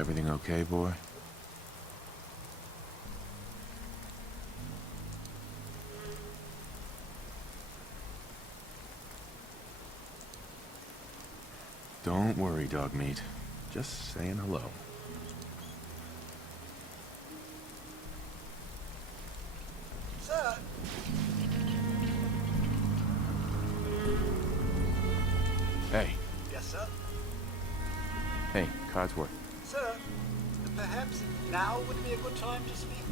Everything okay, boy? Don't worry, dog meat. Just saying hello. Sir? Hey. Yes, sir? Hey, Codsworth. Sir, perhaps now would be a good time to speak?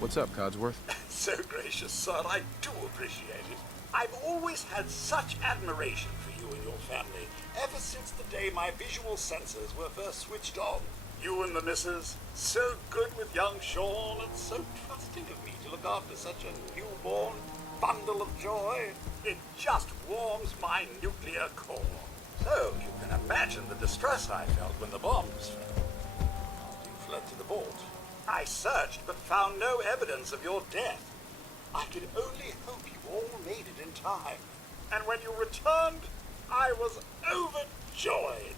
What's up, Codsworth? So gracious, sir. I do appreciate it. I've always had such admiration for you and your family, ever since the day my visual senses were first switched on. You and the missus, so good with young Sean, and so trusting of me to look after such a newborn bundle of joy. It just warms my nuclear core. So you can imagine the distress I felt when the bombs fell. You fled to the vault. I searched but found no evidence of your death. I could only hope you all made it in time. And when you returned, I was overjoyed.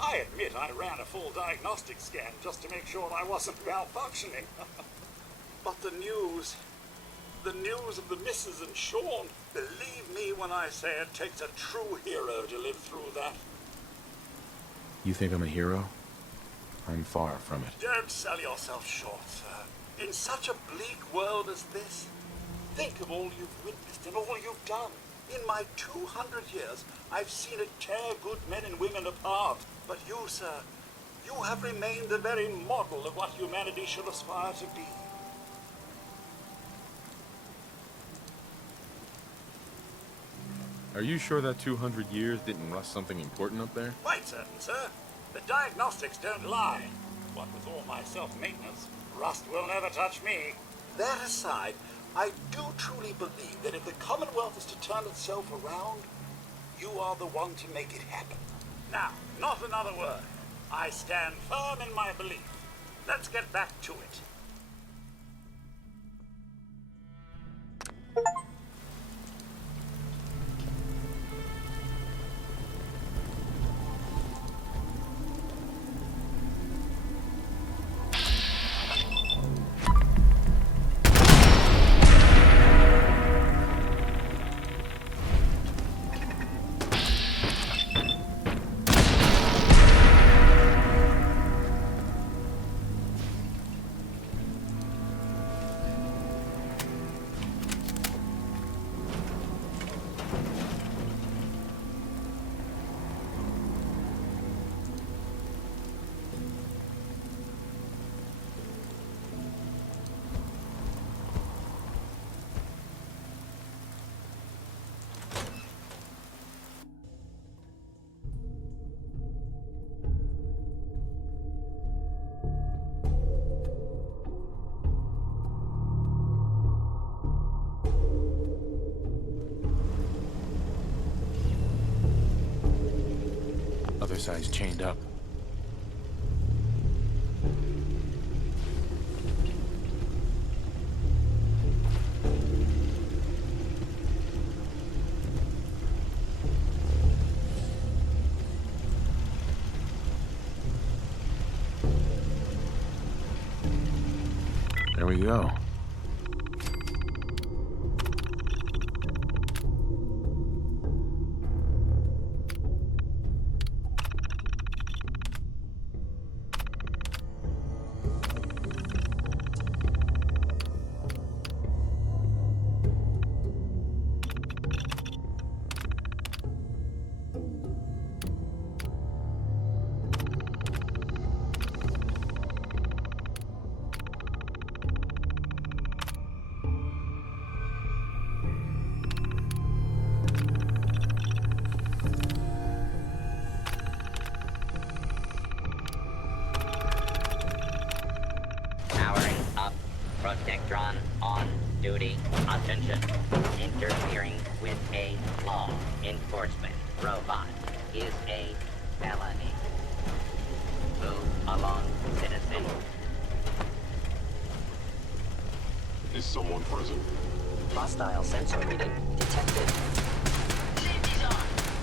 I admit I ran a full diagnostic scan just to make sure I wasn't malfunctioning. But the news of the missus and Sean, believe me when I say it takes a true hero to live through that. You think I'm a hero? I'm far from it. Don't sell yourself short, sir. In such a bleak world as this, think of all you've witnessed and all you've done. In my 200 years, I've seen it tear good men and women apart. But you, sir, you have remained the very model of what humanity should aspire to be. Are you sure that 200 years didn't rust something important up there? Quite certain, sir. The diagnostics don't lie. What with all my self-maintenance, rust will never touch me. That aside, I do truly believe that if the Commonwealth is to turn itself around, you are the one to make it happen. Now, not another word. I stand firm in my belief. Let's get back to it. Other side's chained up. There we go. Protectron on duty. Attention. Interfering with a law enforcement robot is a felony. Move along, citizen. Is someone present? Hostile sensor reading detected.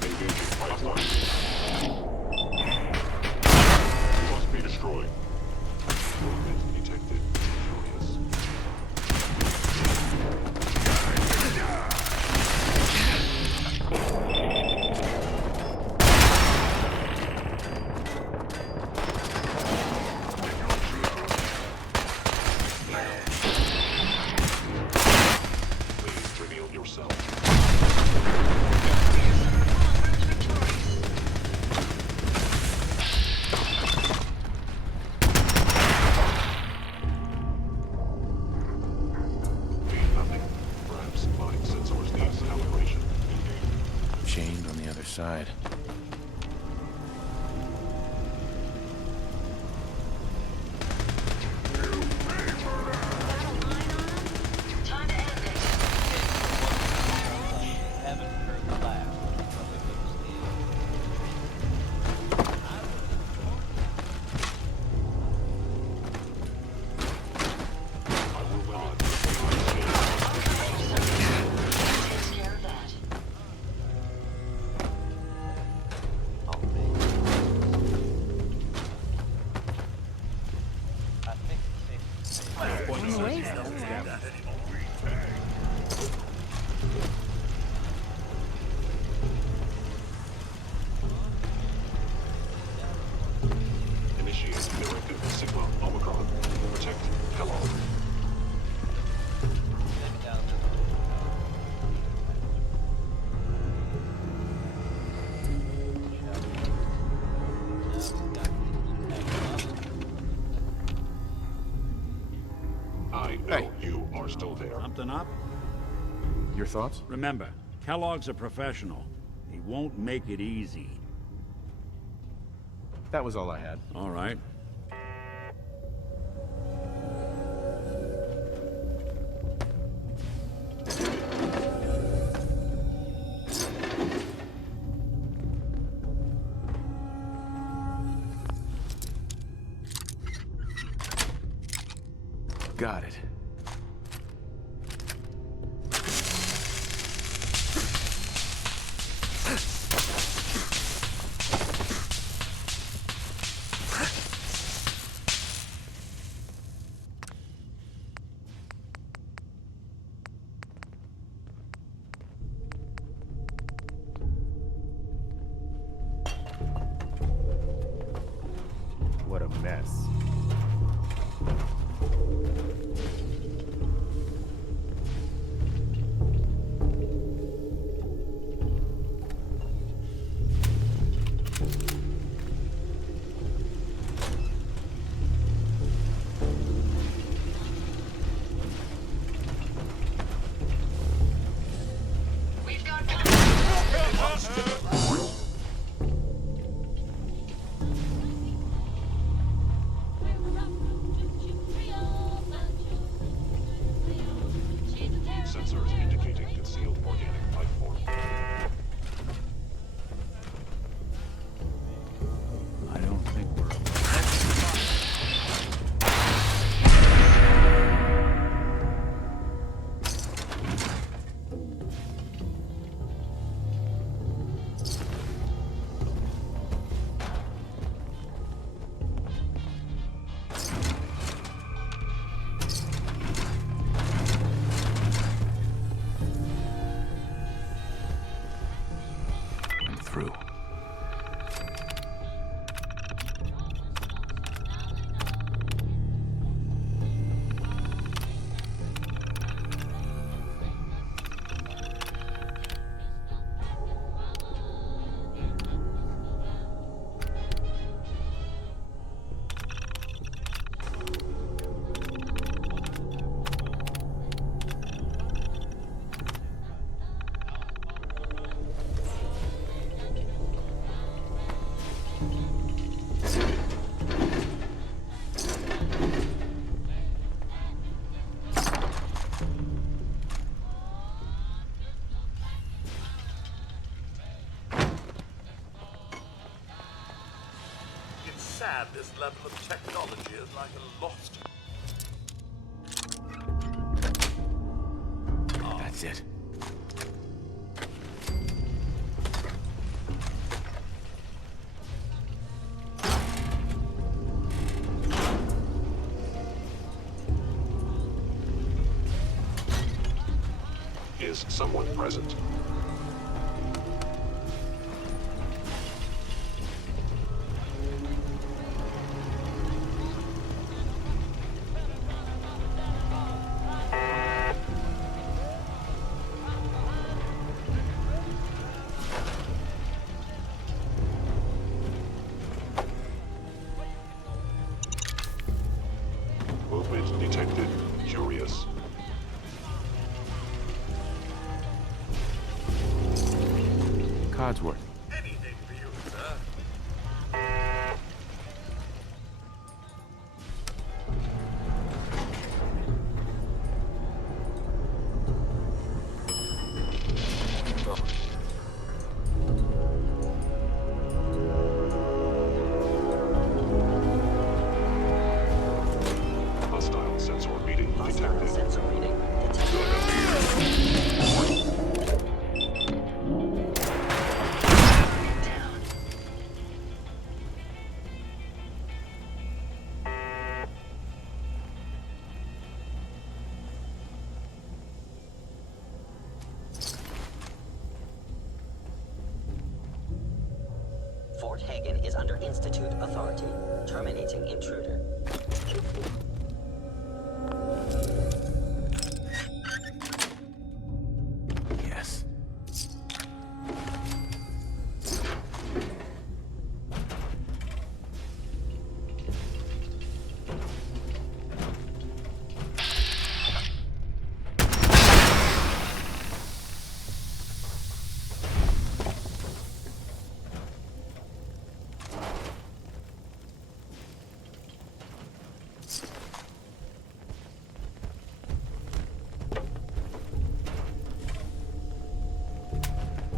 Engaging hostile. side. Time to end this. Haven't heard the laugh. I will not. Takes care of that. I think it's safe to say. Initiate directive Sigma Omicron. Protect Kellogg. Maybe down to I know you are still there. Something up? Your thoughts? Remember, Kellogg's a professional. He won't make it easy. That was all I had. All right. Got it. What a mess. We've got company. Sensors indicating concealed organic life form. I don't think we're... I'm through. It's sad this level of technology is like a lost... That's it. Is someone present? Movement detected. Curious. Codsworth. Fort Hagen is under Institute authority. Terminating intruder. Yes.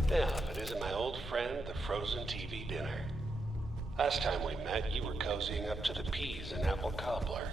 Now, if it isn't my old friend, the frozen TV dinner. Last time we met, you were cozying up to the peas and apple cobbler.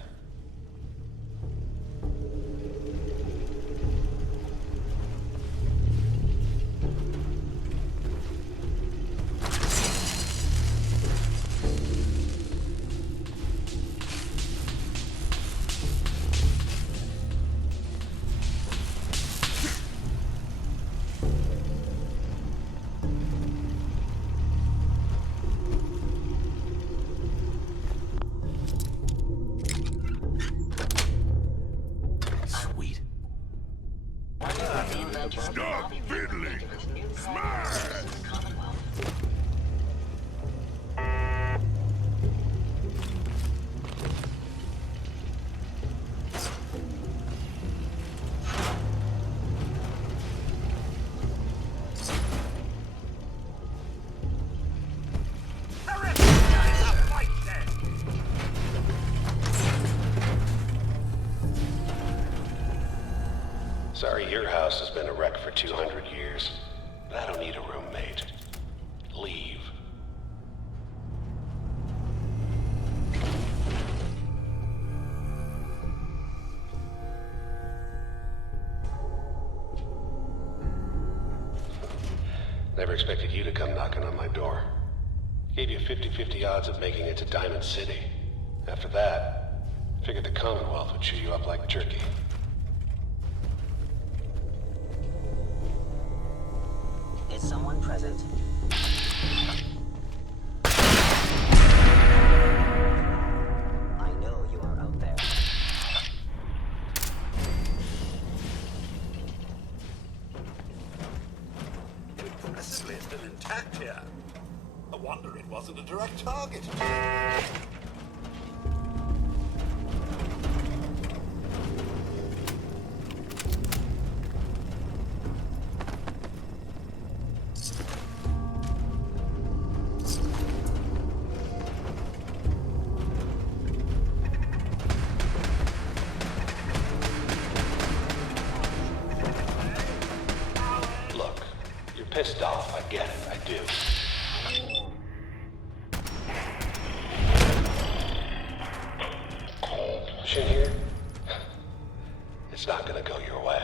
Sweet. Stop fiddling! Smash! Sorry, your house has been a wreck for 200 years. But I don't need a roommate. Leave. Never expected you to come knocking on my door. Gave you 50-50 odds of making it to Diamond City. After that, figured the Commonwealth would chew you up like jerky. Is someone present? I know you are out there. Impressively still intact here. I wonder it wasn't a direct target. Look, you're pissed off. I get it. I do. Mission here? It's not gonna go your way.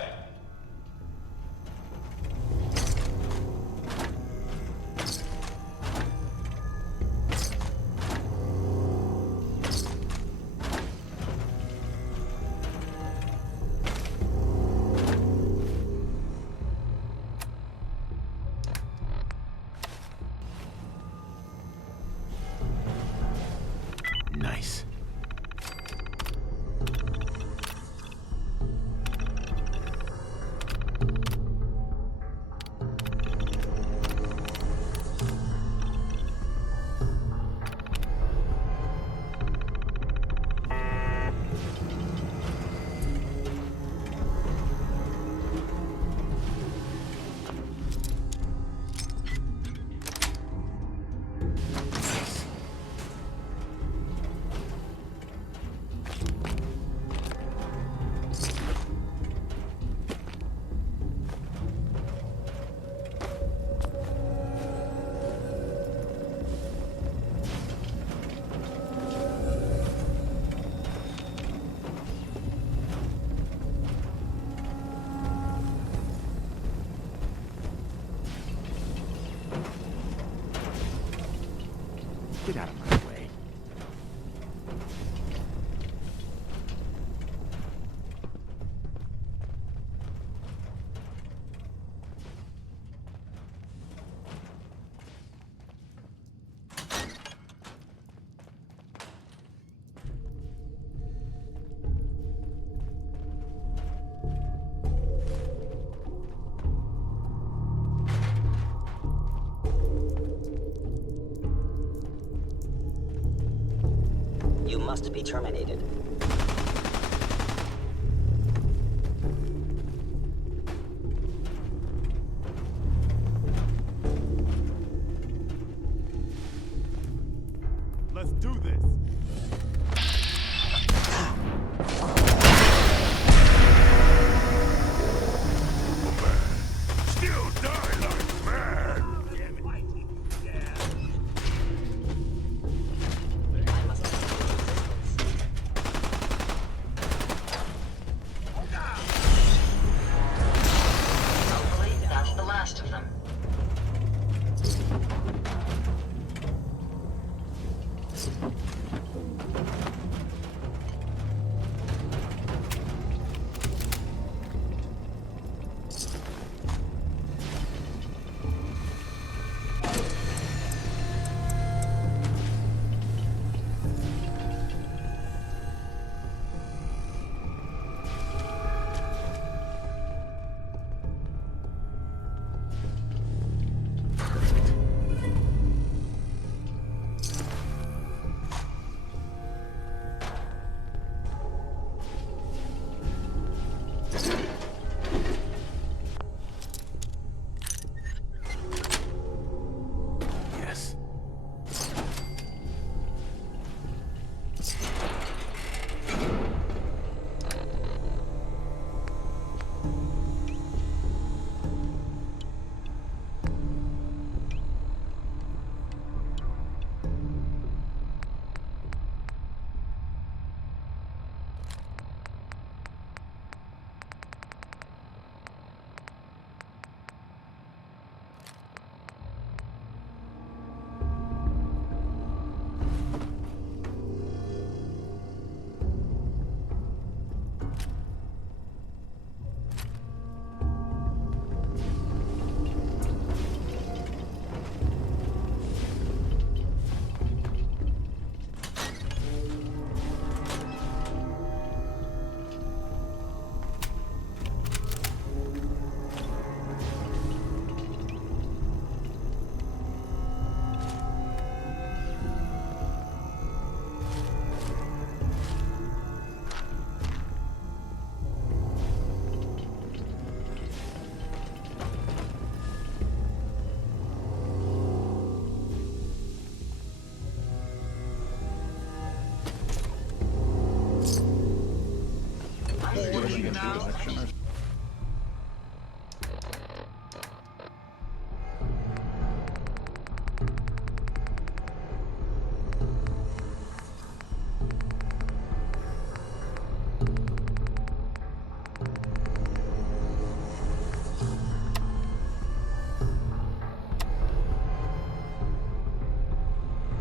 Nice. You must be terminated. Let's do this. Still die like mad. I must execute resistance. Hopefully, that's the last of them. Yes.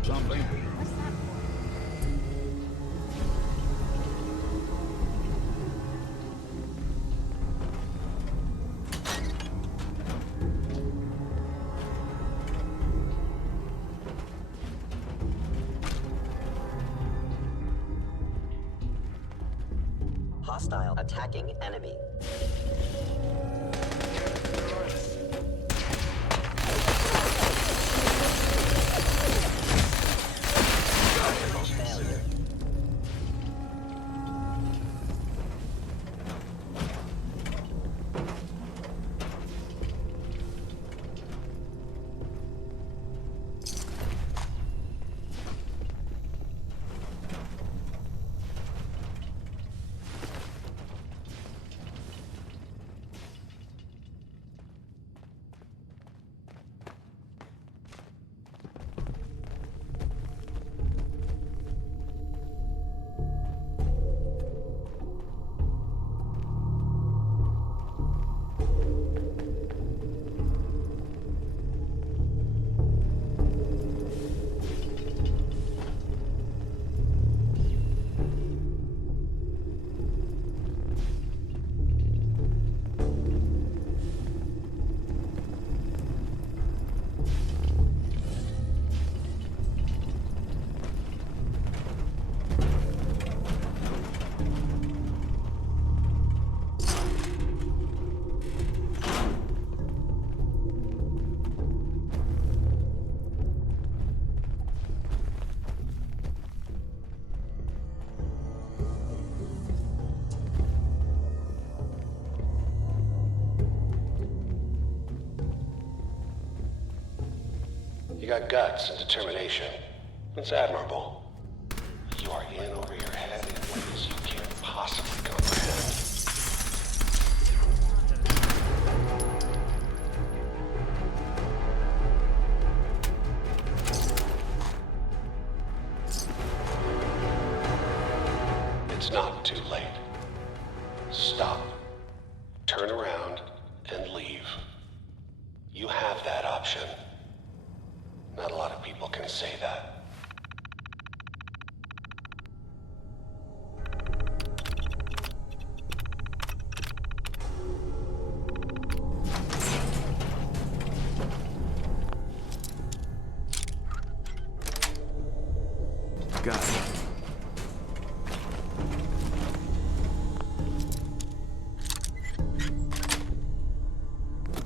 Something. Hostile attacking enemy. Failure. got guts and determination. It's admirable. You are in over your head in ways you can't possibly comprehend. It's not too late. Stop. Turn around and leave. You have that option. Not a lot of people can say that. Got it.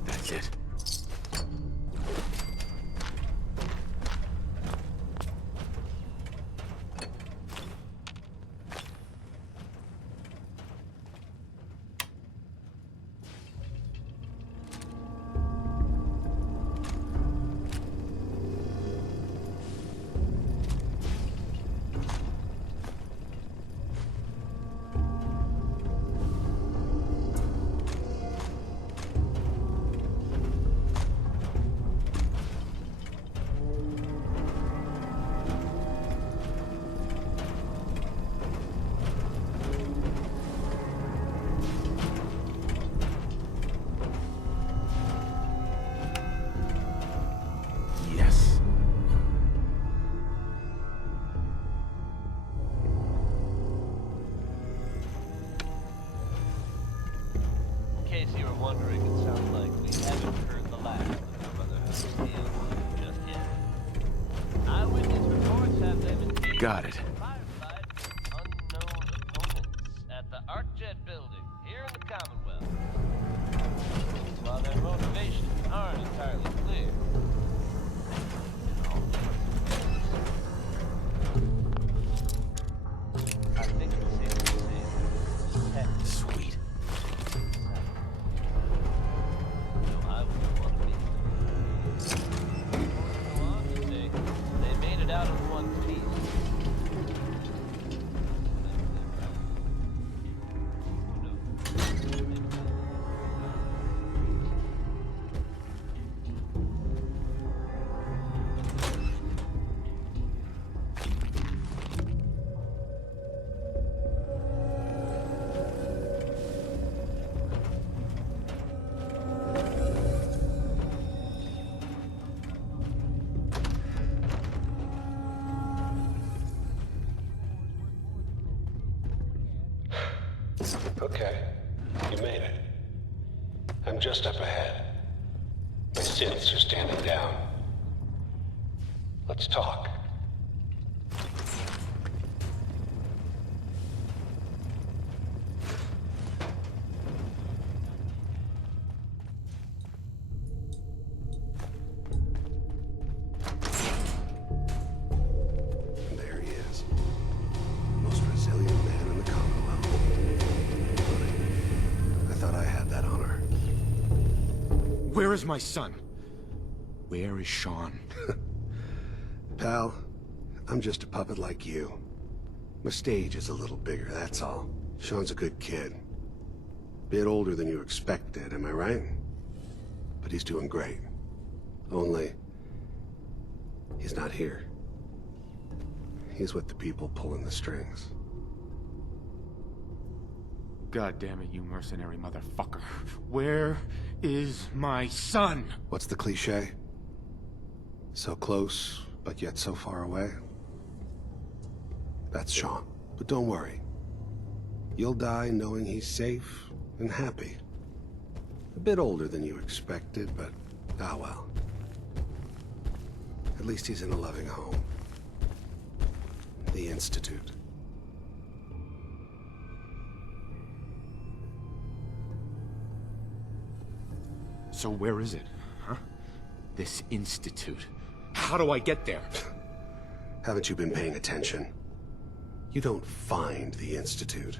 That's it. Yes. In case you were wondering, it sounds like we haven't heard the last of the Brotherhood deal just yet. Eyewitness reports have them engaged Got it. in firefight with unknown opponents at the ArcJet building here in the Commonwealth. While their motivations aren't entirely clear. I think it's safe to say that Sweet. I wouldn't want to be. Go on to say they made it out in one piece. Okay, you made it. I'm just up ahead. My synths are standing down. Let's talk. There he is. Most resilient man in the Commonwealth. I thought I had that honor. Where is my son? Where is Sean? Pal, I'm just a puppet like you. My stage is a little bigger, that's all. Sean's a good kid. Bit older than you expected, am I right? But he's doing great. Only, he's not here. He's with the people pulling the strings. God damn it, you mercenary motherfucker. Where is my son? What's the cliche? So close, but yet so far away? That's Sean. But don't worry. You'll die knowing he's safe and happy. A bit older than you expected, but ah well. At least he's in a loving home. The Institute. So where is it, huh? This institute. How do I get there? Haven't you been paying attention? You don't find the Institute.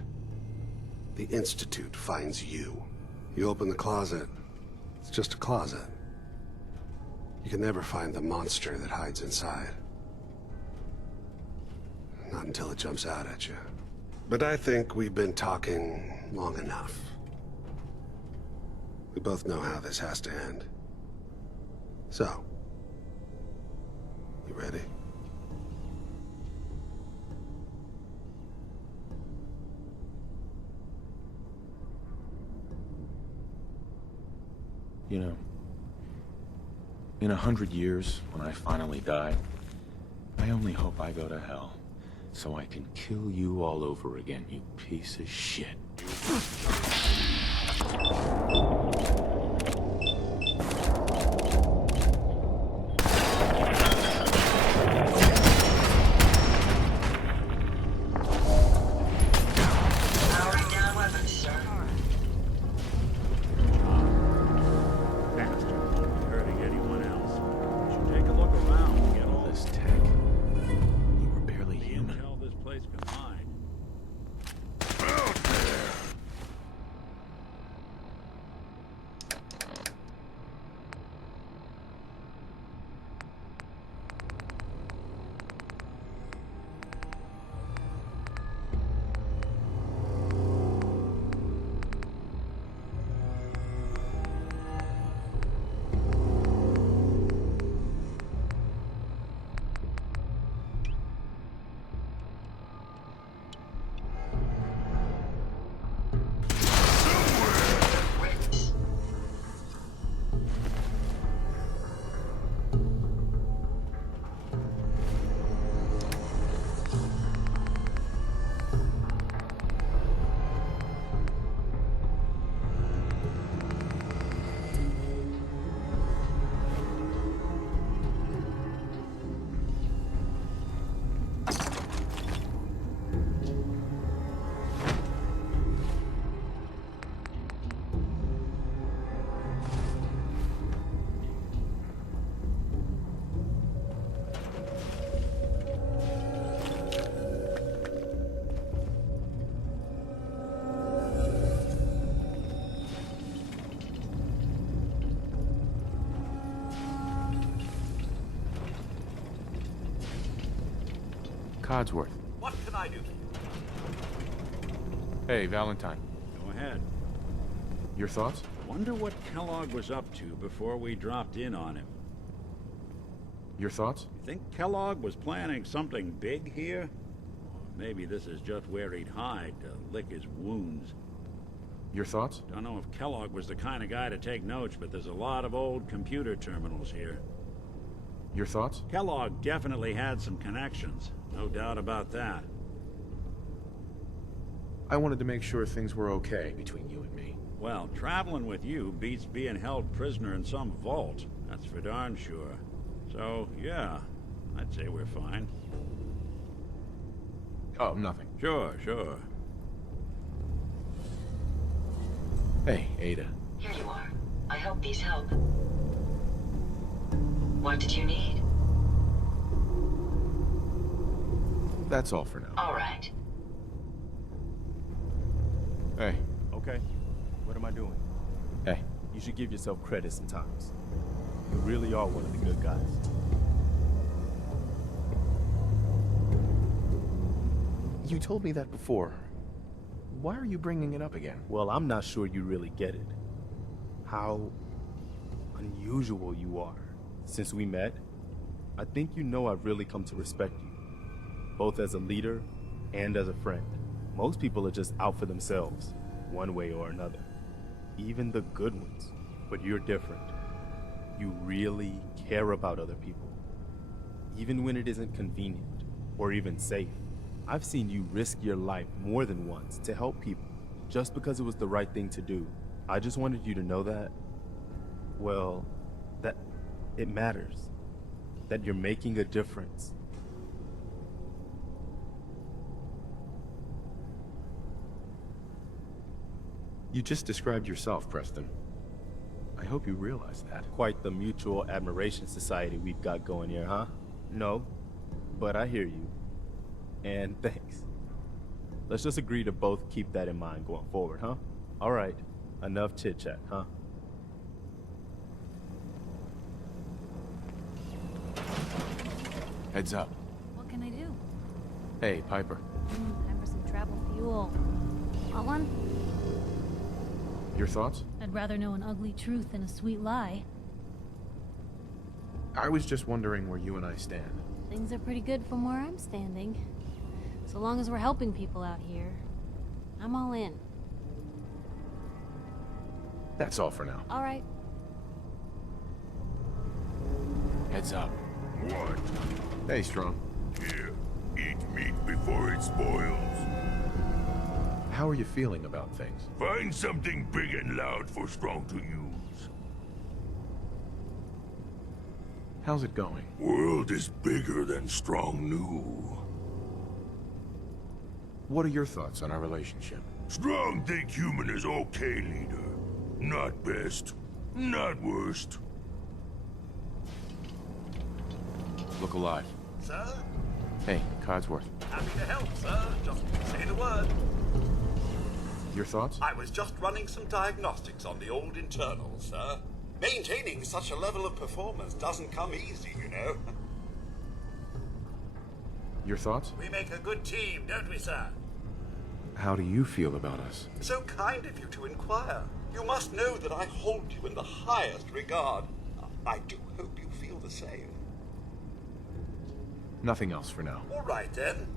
The Institute finds you. You open the closet, it's just a closet. You can never find the monster that hides inside. Not until it jumps out at you. But I think we've been talking long enough. We both know how this has to end. So, you ready? You know, in 100 years, when I finally die, I only hope I go to hell, so I can kill you all over again, you piece of shit. Powering down weapons, sir. Bastard won't be hurting anyone else. You should take a look around and get all All this this tech. You were barely human. intel this place can hide. Out there! Witness. Codsworth. What can I do for you? Hey, Valentine. Go ahead. Your thoughts? Wonder what Kellogg was up to before we dropped in on him. Your thoughts? You think Kellogg was planning something big here? Or maybe this is just where he'd hide to lick his wounds. Your thoughts? Don't know if Kellogg was the kind of guy to take notes, but there's a lot of old computer terminals here. Your thoughts? Kellogg definitely had some connections. No doubt about that. I wanted to make sure things were okay between you and me. Well, traveling with you beats being held prisoner in some vault. That's for darn sure. So, yeah, I'd say we're fine. Oh, nothing. Sure. Hey, Ada. Here you are. I hope these help. What did you need? That's all for now. All right. Hey. Okay, what am I doing? Hey. You should give yourself credit sometimes. You really are one of the good guys. You told me that before. Why are you bringing it up again? Well, I'm not sure you really get it. How unusual you are. Since we met, I think you know I've really come to respect you, both as a leader and as a friend. Most people are just out for themselves, one way or another. Even the good ones. But you're different. You really care about other people. Even when it isn't convenient or even safe. I've seen you risk your life more than once to help people, just because it was the right thing to do. I just wanted you to know that, well, that it matters. That you're making a difference. You just described yourself, Preston. I hope you realize that. Quite the mutual admiration society we've got going here, huh? No, but I hear you. And thanks. Let's just agree to both keep that in mind going forward, huh? All right, enough chit-chat, huh? Heads up. What can I do? Hey, Piper. Time for some travel fuel. Want one? Your thoughts? I'd rather know an ugly truth than a sweet lie. I was just wondering where you and I stand. Things are pretty good from where I'm standing. So long as we're helping people out here, I'm all in. That's all for now. All right. Heads up. What? Hey, Strong. Here, eat meat before it spoils. How are you feeling about things? Find something big and loud for Strong to use. How's it going? World is bigger than Strong knew. What are your thoughts on our relationship? Strong think human is okay, leader. Not best, not worst. Look alive. Sir? Hey, Codsworth. Happy to help, sir. Just say the word. Your thoughts? I was just running some diagnostics on the old internals, sir. Maintaining such a level of performance doesn't come easy, you know. Your thoughts? We make a good team, don't we, sir? How do you feel about us? So kind of you to inquire. You must know that I hold you in the highest regard. I do hope you feel the same. Nothing else for now. All right, then.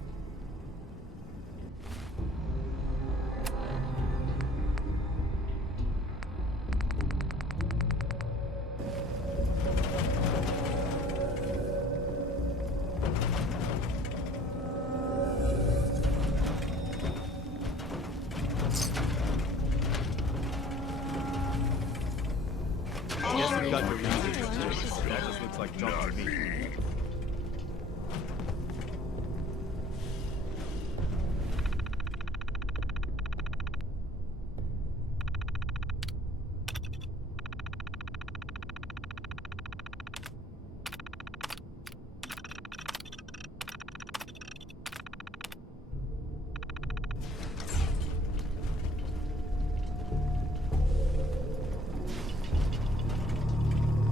Guess we got your research. That just looks like junk to me.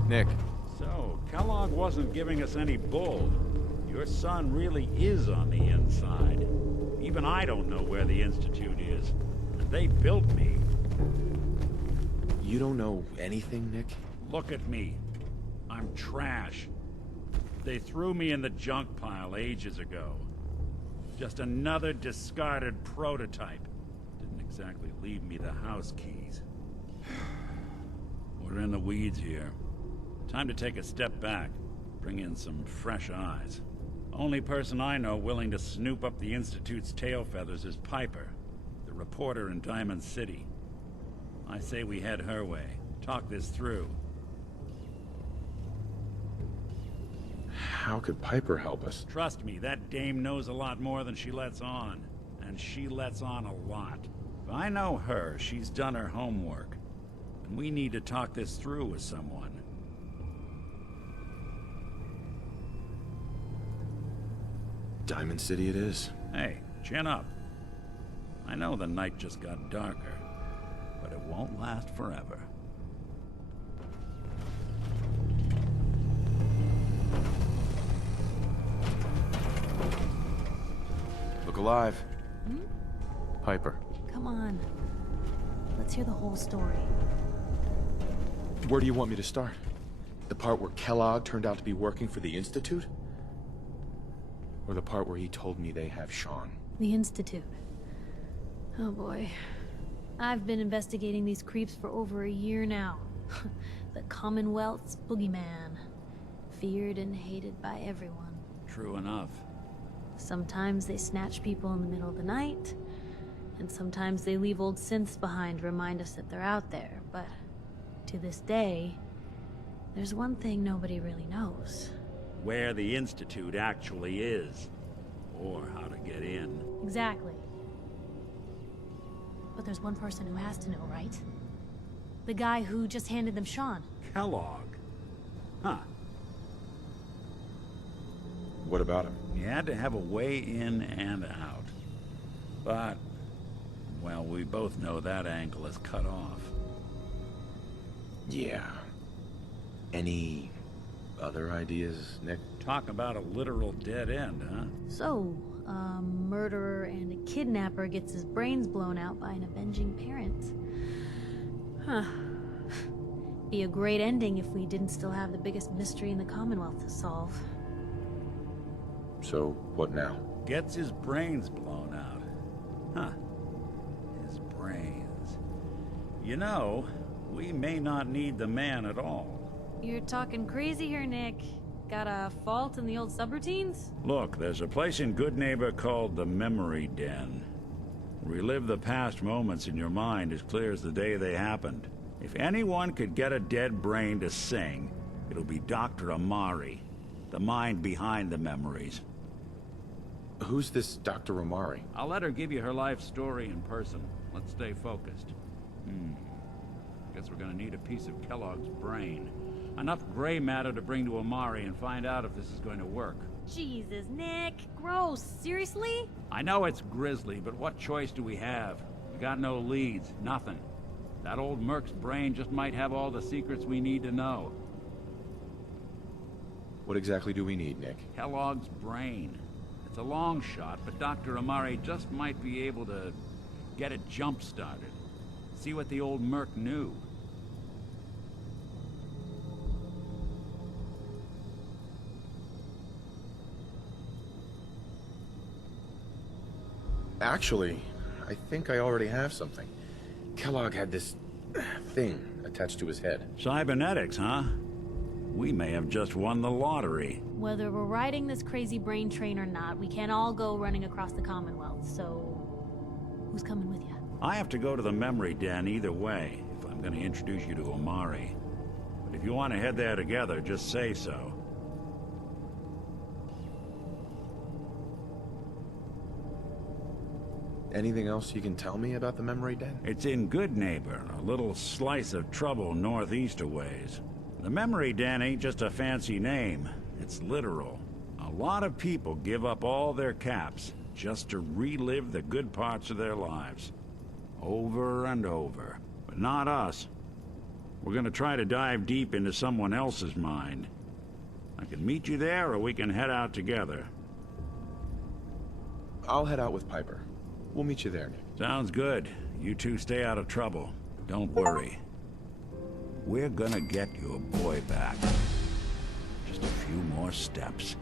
Nick. So, Kellogg wasn't giving us any bull. Your son really is on the inside. Even I don't know where the Institute is. And they built me. You don't know anything, Nick? Look at me. I'm trash. They threw me in the junk pile ages ago. Just another discarded prototype. Didn't exactly leave me the house keys. We're in the weeds here. Time to take a step back, bring in some fresh eyes. Only person I know willing to snoop up the Institute's tail feathers is Piper, the reporter in Diamond City. I say we head her way, talk this through. How could Piper help us? Trust me, that dame knows a lot more than she lets on. And she lets on a lot. If I know her, she's done her homework. And we need to talk this through with someone. Diamond City it is. Hey, chin up. I know the night just got darker, but it won't last forever. Look alive. Hmm? Piper. Come on. Let's hear the whole story. Where do you want me to start? The part where Kellogg turned out to be working for the Institute? Or the part where he told me they have Sean? The Institute. Oh boy. I've been investigating these creeps for over a year now. The Commonwealth's boogeyman. Feared and hated by everyone. True enough. Sometimes they snatch people in the middle of the night, and sometimes they leave old synths behind to remind us that they're out there, but to this day, there's one thing nobody really knows. Where the Institute actually is. Or how to get in. Exactly. But there's one person who has to know, right? The guy who just handed them Sean. Kellogg. Huh. What about him? He had to have a way in and out. But, well, we both know that angle is cut off. Yeah. Any other ideas, Nick? Talk about a literal dead end, huh? So, a murderer and a kidnapper gets his brains blown out by an avenging parent. Huh. Be a great ending if we didn't still have the biggest mystery in the Commonwealth to solve. So, what now? Gets his brains blown out. Huh. His brains. You know, we may not need the man at all. You're talking crazy here, Nick. Got a fault in the old subroutines? Look, there's a place in Good Neighbor called the Memory Den. Relive the past moments in your mind as clear as the day they happened. If anyone could get a dead brain to sing, it'll be Dr. Amari, the mind behind the memories. Who's this Dr. Amari? I'll let her give you her life story in person. Let's stay focused. Guess we're gonna need a piece of Kellogg's brain. Enough gray matter to bring to Amari and find out if this is going to work. Jesus, Nick. Gross. Seriously? I know it's grisly, but what choice do we have? We got no leads, nothing. That old Merc's brain just might have all the secrets we need to know. What exactly do we need, Nick? Kellogg's brain. It's a long shot, but Dr. Amari just might be able to get it jump-started. See what the old Merc knew. Actually, I think I already have something. Kellogg had this thing attached to his head. Cybernetics, huh? We may have just won the lottery. Whether we're riding this crazy brain train or not, we can't all go running across the Commonwealth, so... who's coming with you? I have to go to the Memory Den either way, if I'm going to introduce you to Amari. But if you want to head there together, just say so. Anything else you can tell me about the Memory Den? It's in Good Neighbor, a little slice of trouble northeast a ways. The Memory Den ain't just a fancy name, it's literal. A lot of people give up all their caps just to relive the good parts of their lives. Over and over. But not us. We're gonna try to dive deep into someone else's mind. I can meet you there, or we can head out together. I'll head out with Piper. We'll meet you there, Nick. Sounds good. You two stay out of trouble. Don't worry. We're gonna get your boy back. Just a few more steps.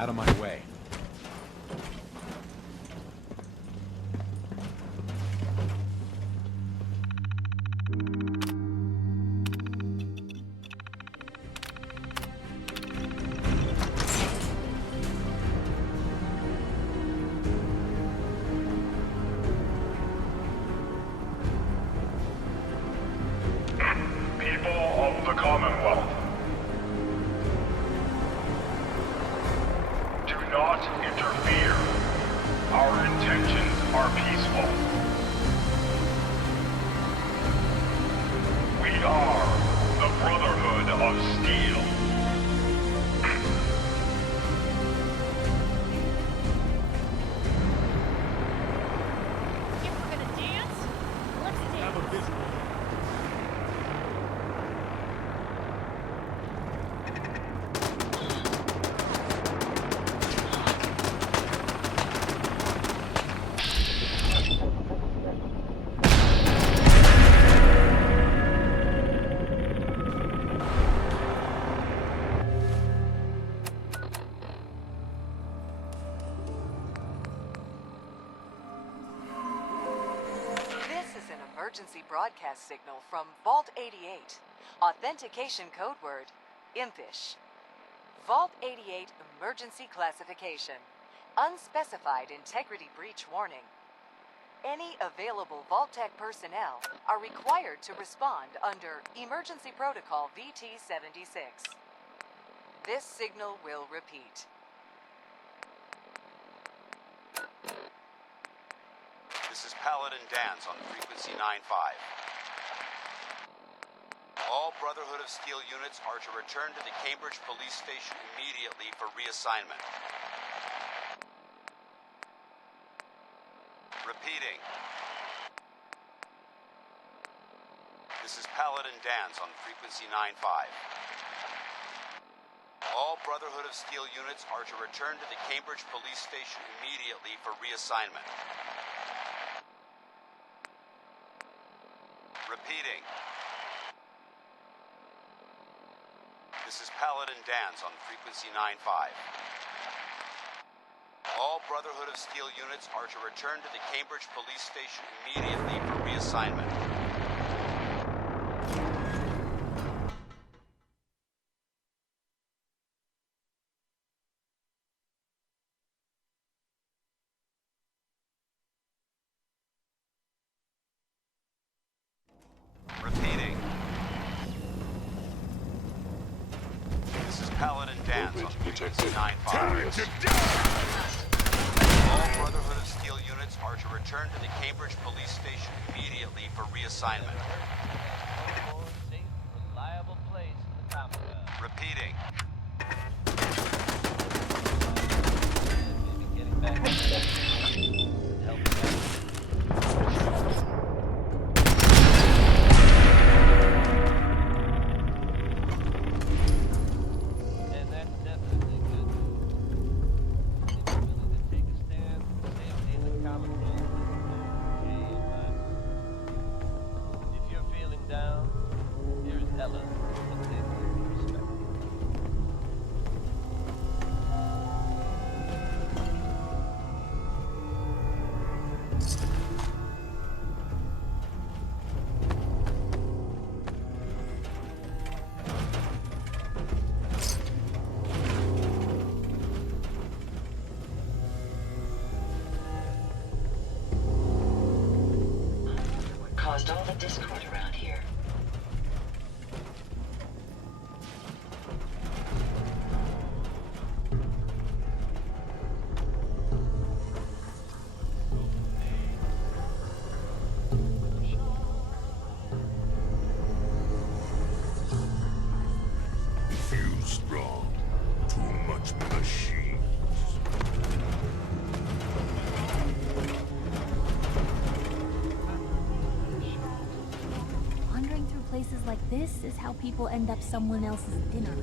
out of my way. People of the Commonwealth, do not interfere. Our intentions are peaceful. We are the Brotherhood of Steel. If we're gonna dance, let's dance. This is an emergency broadcast signal from Vault 88. Authentication code word, Impish. Vault 88 emergency classification. Unspecified integrity breach warning. Any available Vault-Tec personnel are required to respond under Emergency Protocol VT-76. This signal will repeat. This is Paladin Dance on frequency 9-5. All Brotherhood of Steel units are to return to the Cambridge Police Station immediately for reassignment. Repeating. This is Paladin Dance on frequency 9-5. All Brotherhood of Steel units are to return to the Cambridge Police Station immediately for reassignment. Repeating. This is Paladin Dance on frequency 9-5. All Brotherhood of Steel units are to return to the Cambridge Police Station immediately for reassignment. Repeating. This is Paladin Dance on frequency 9-5. All Brotherhood of Steel units are to return to the Cambridge Police Station immediately for reassignment. Safe, reliable place in the Commonwealth. Repeating. Maybe getting back to help and that's definitely good. If you're willing to take a stand for safety in the Commonwealth, okay, but if you're feeling down, here's Ella with the respect. What caused all the discord around here? Few strong, too much machines. Wandering through places like this is how people end up someone else's dinner.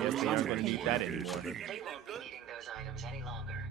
Guess they aren't gonna need that anymore. They won't be needing those items any longer.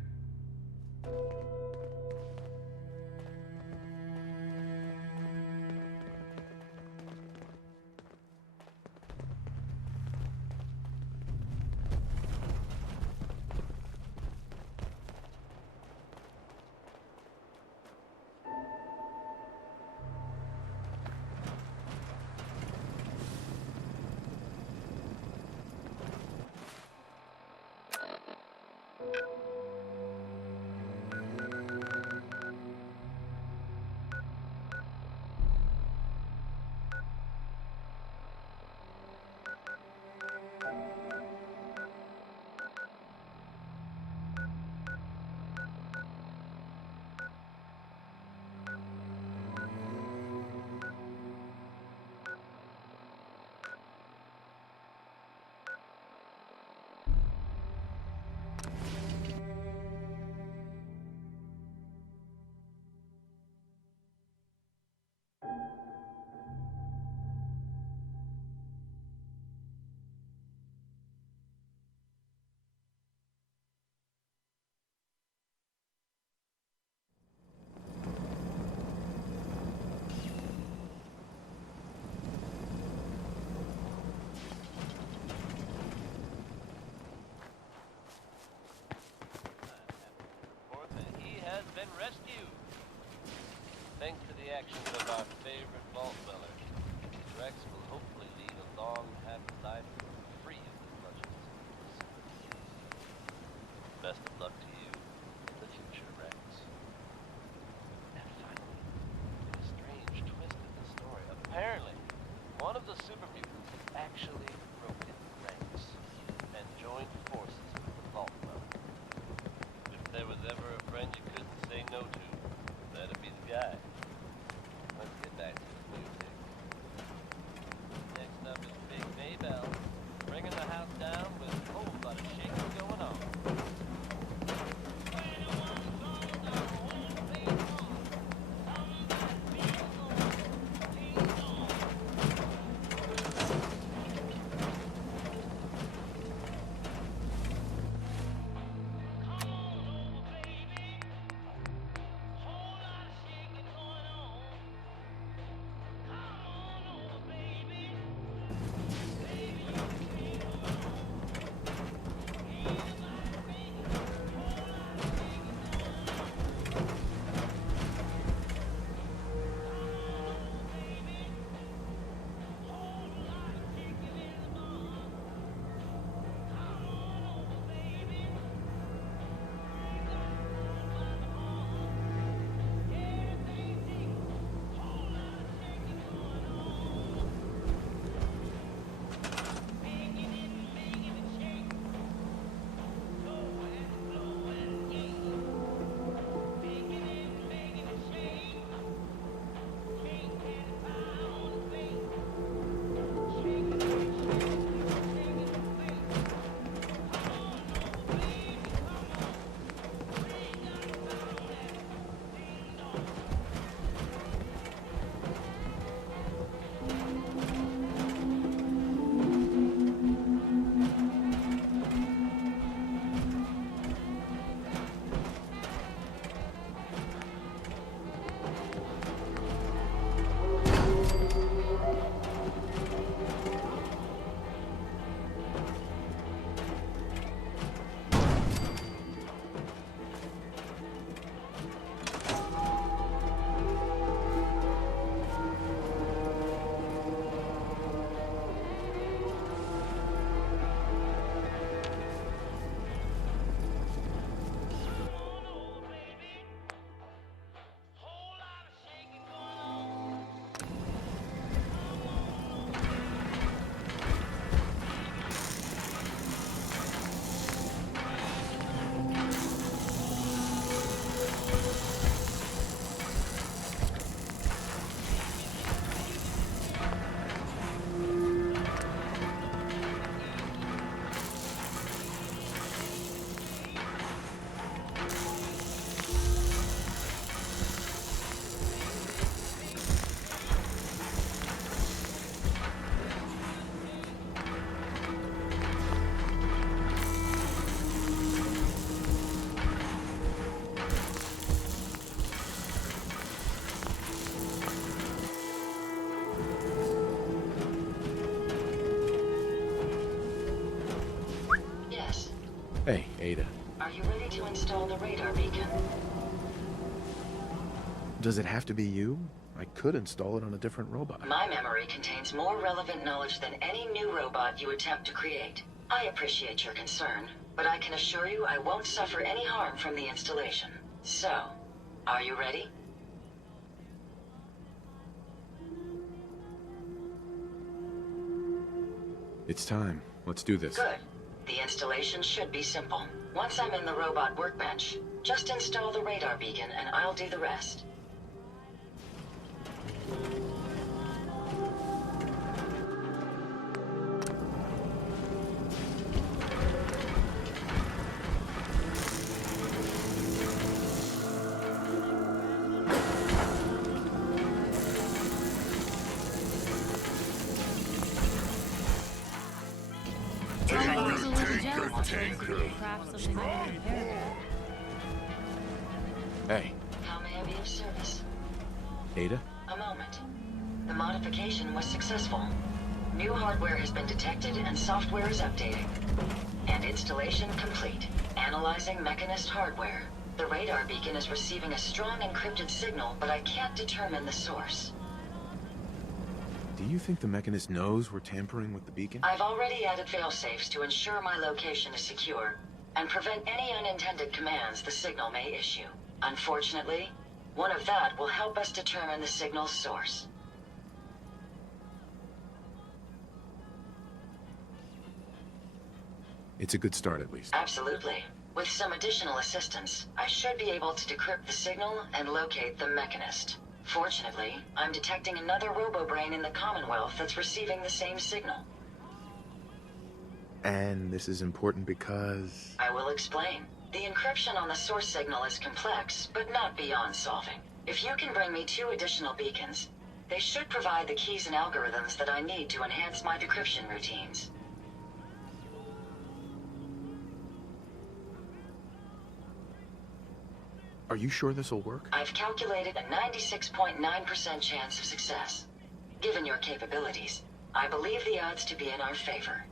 Been rescued. Thanks to the actions of our favorite vault dweller, Rex will hopefully lead a long, happy life free of as much as best of luck to you in the future, Rex. And finally, a strange twist in the story. Apparently, one of the super mutants has actually broken ranks and joined forces with the vault dweller. If there was ever a friend you couldn't say no to, that'd be the guy. Let's get back to the music. Next up is Big Maybell, bringing the house down with a whole lot of shaking going on. Hey, Ada. Are you ready to install the radar beacon? Does it have to be you? I could install it on a different robot. My memory contains more relevant knowledge than any new robot you attempt to create. I appreciate your concern, but I can assure you I won't suffer any harm from the installation. So, are you ready? It's time. Let's do this. Good. The installation should be simple. Once I'm in the robot workbench, just install the radar beacon and I'll do the rest. Hey. How may I be of service? Ada? A moment. The modification was successful. New hardware has been detected and software is updating. And installation complete. Analyzing Mechanist hardware. The radar beacon is receiving a strong encrypted signal, but I can't determine the source. Do you think the Mechanist knows we're tampering with the beacon? I've already added failsafes to ensure my location is secure, and prevent any unintended commands the signal may issue. Unfortunately, one of that will help us determine the signal's source. It's a good start, at least. Absolutely. With some additional assistance, I should be able to decrypt the signal and locate the Mechanist. Fortunately, I'm detecting another robo-brain in the Commonwealth that's receiving the same signal. And this is important because... I will explain. The encryption on the source signal is complex, but not beyond solving. If you can bring me 2 additional beacons, they should provide the keys and algorithms that I need to enhance my decryption routines. Are you sure this will work? I've calculated a 96.9% chance of success. Given your capabilities, I believe the odds to be in our favor.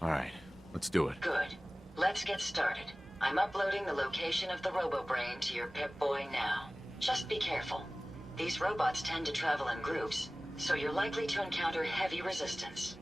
All right, let's do it. Good. Let's get started. I'm uploading the location of the RoboBrain to your Pip-Boy now. Just be careful. These robots tend to travel in groups, so you're likely to encounter heavy resistance.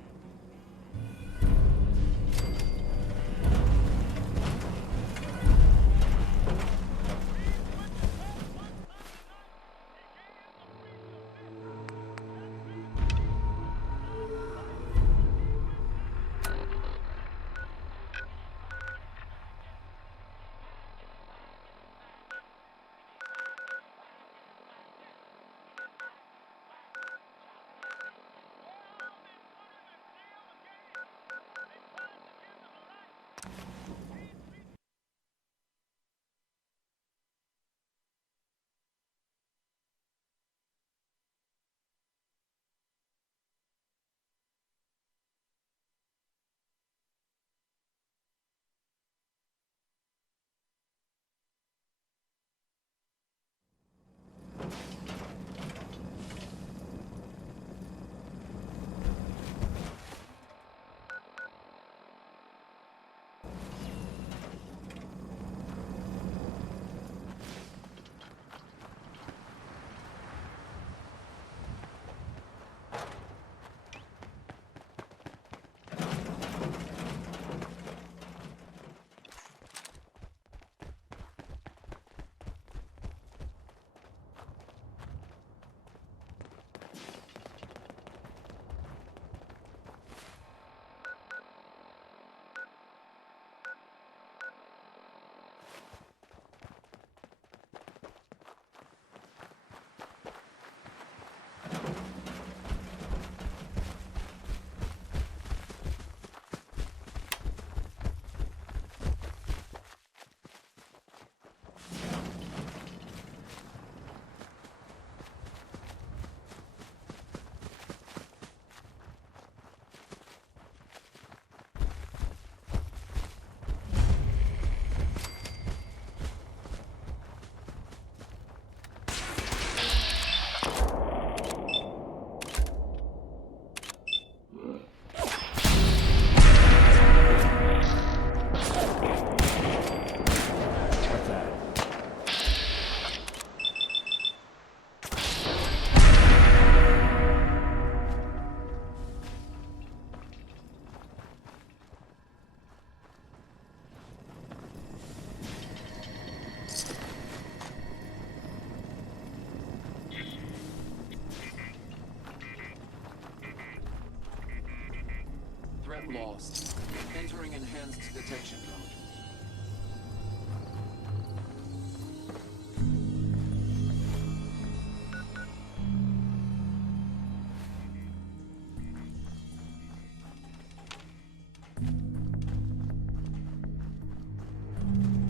Lost. Entering enhanced detection mode.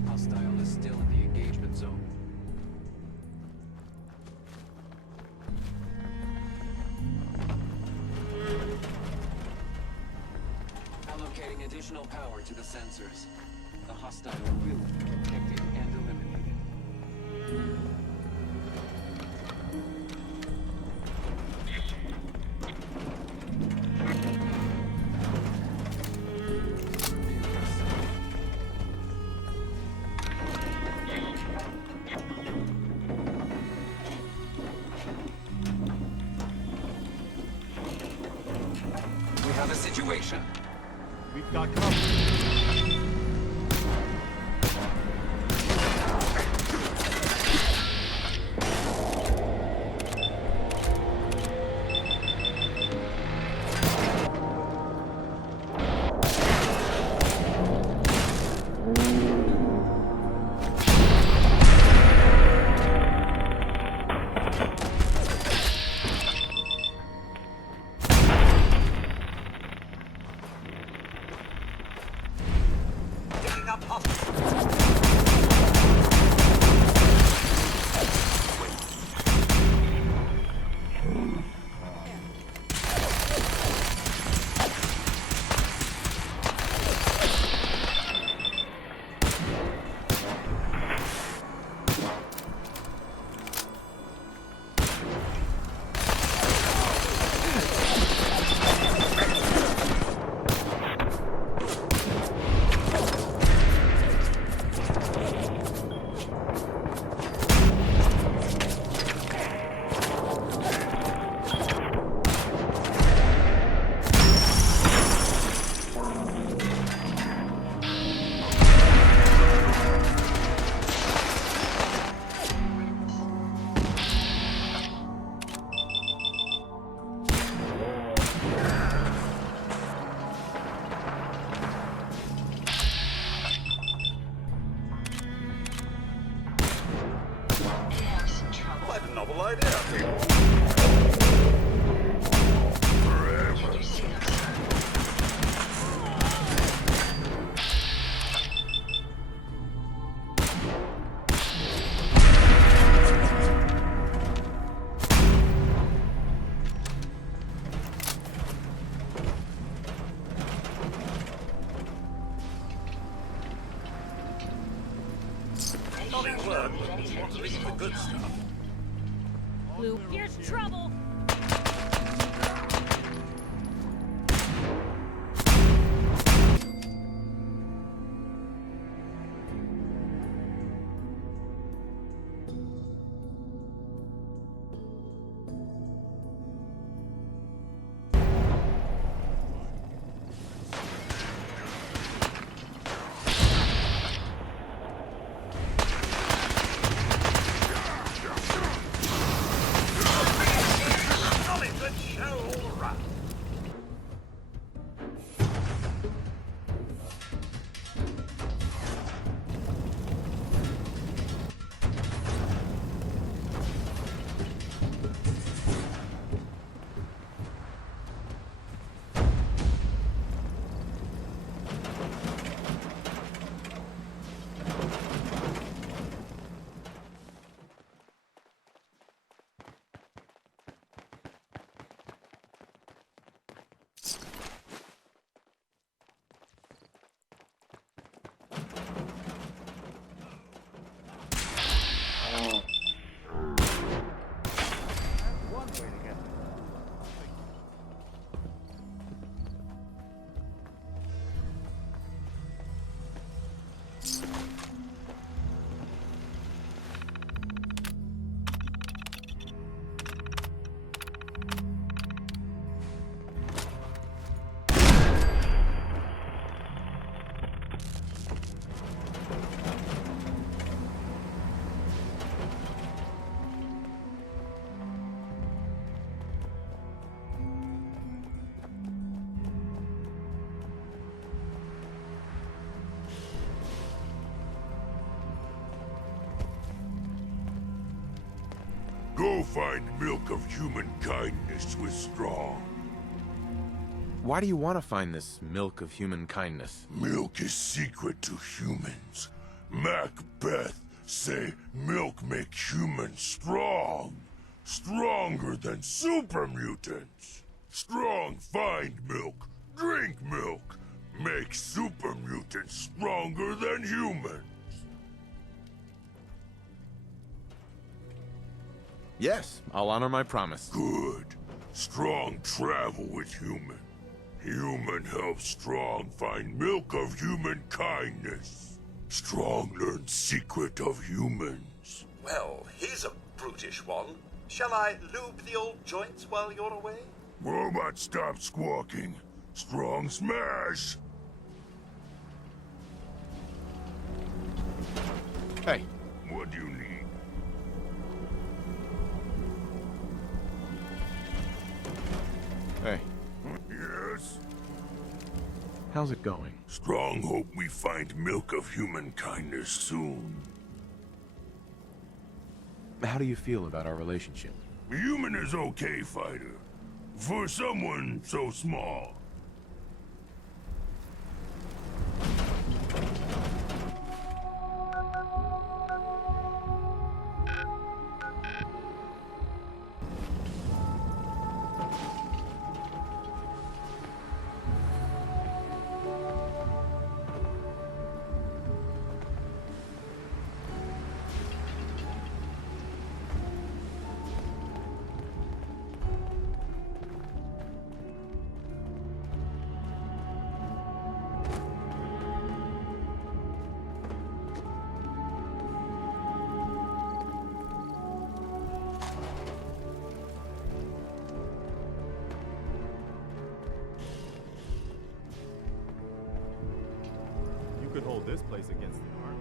Hostile is still in the engagement zone. Allocating additional power to the sensors. The hostile will be detected and eliminated. We have a situation. We've got company. Picking up hostile. Quite a novel idea. Not in word, but you want to read the good stuff. Blue, here's trouble! Go find milk of human kindness with Strong. Why do you want to find this milk of human kindness? Milk is secret to humans. Macbeth say milk make humans strong. Stronger than super mutants. Strong find milk, drink milk. Make super mutants stronger than humans. Yes, I'll honor my promise. Good. Strong travel with human. Human helps Strong find milk of human kindness. Strong learns secret of humans. Well, he's a brutish one. Shall I lube the old joints while you're away? Robot, stop squawking. Strong smash! Hey. What do you need? Hey. Yes? How's it going? Strong hope we find milk of human kindness soon. How do you feel about our relationship? Human is okay, fighter. For someone so small. You could hold this place against the army.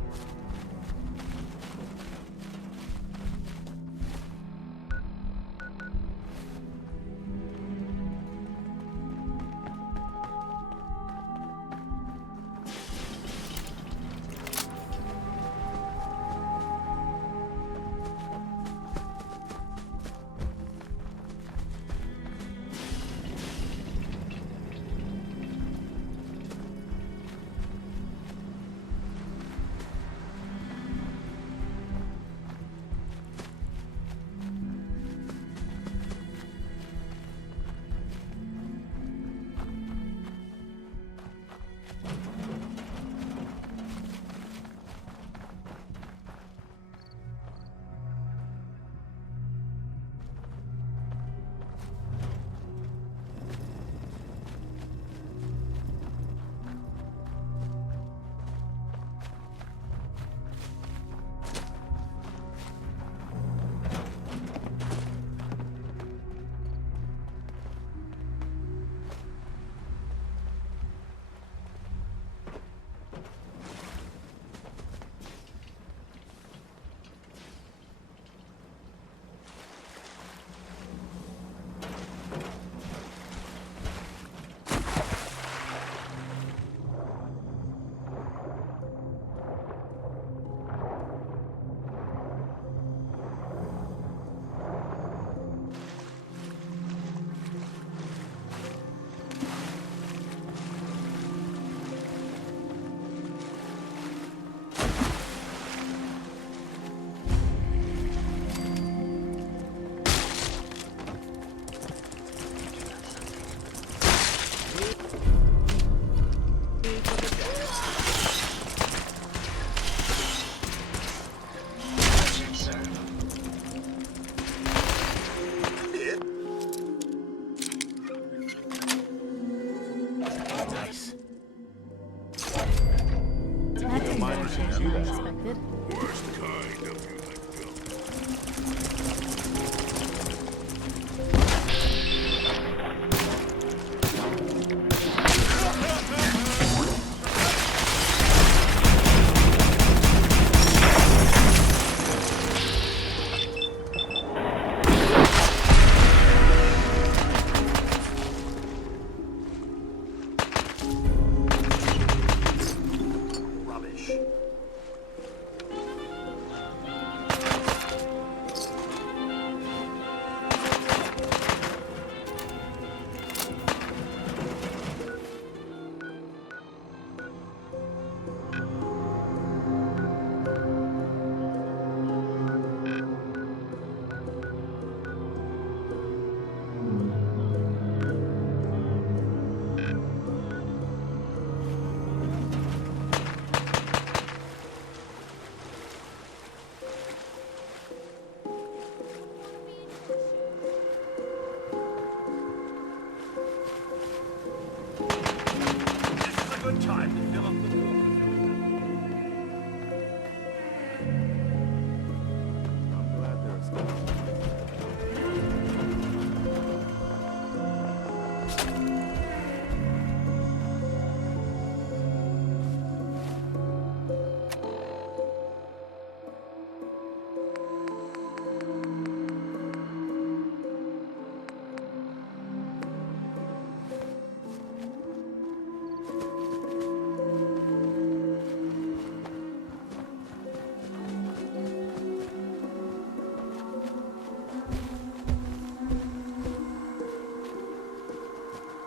time to fill up the water. I'm glad they're escaping.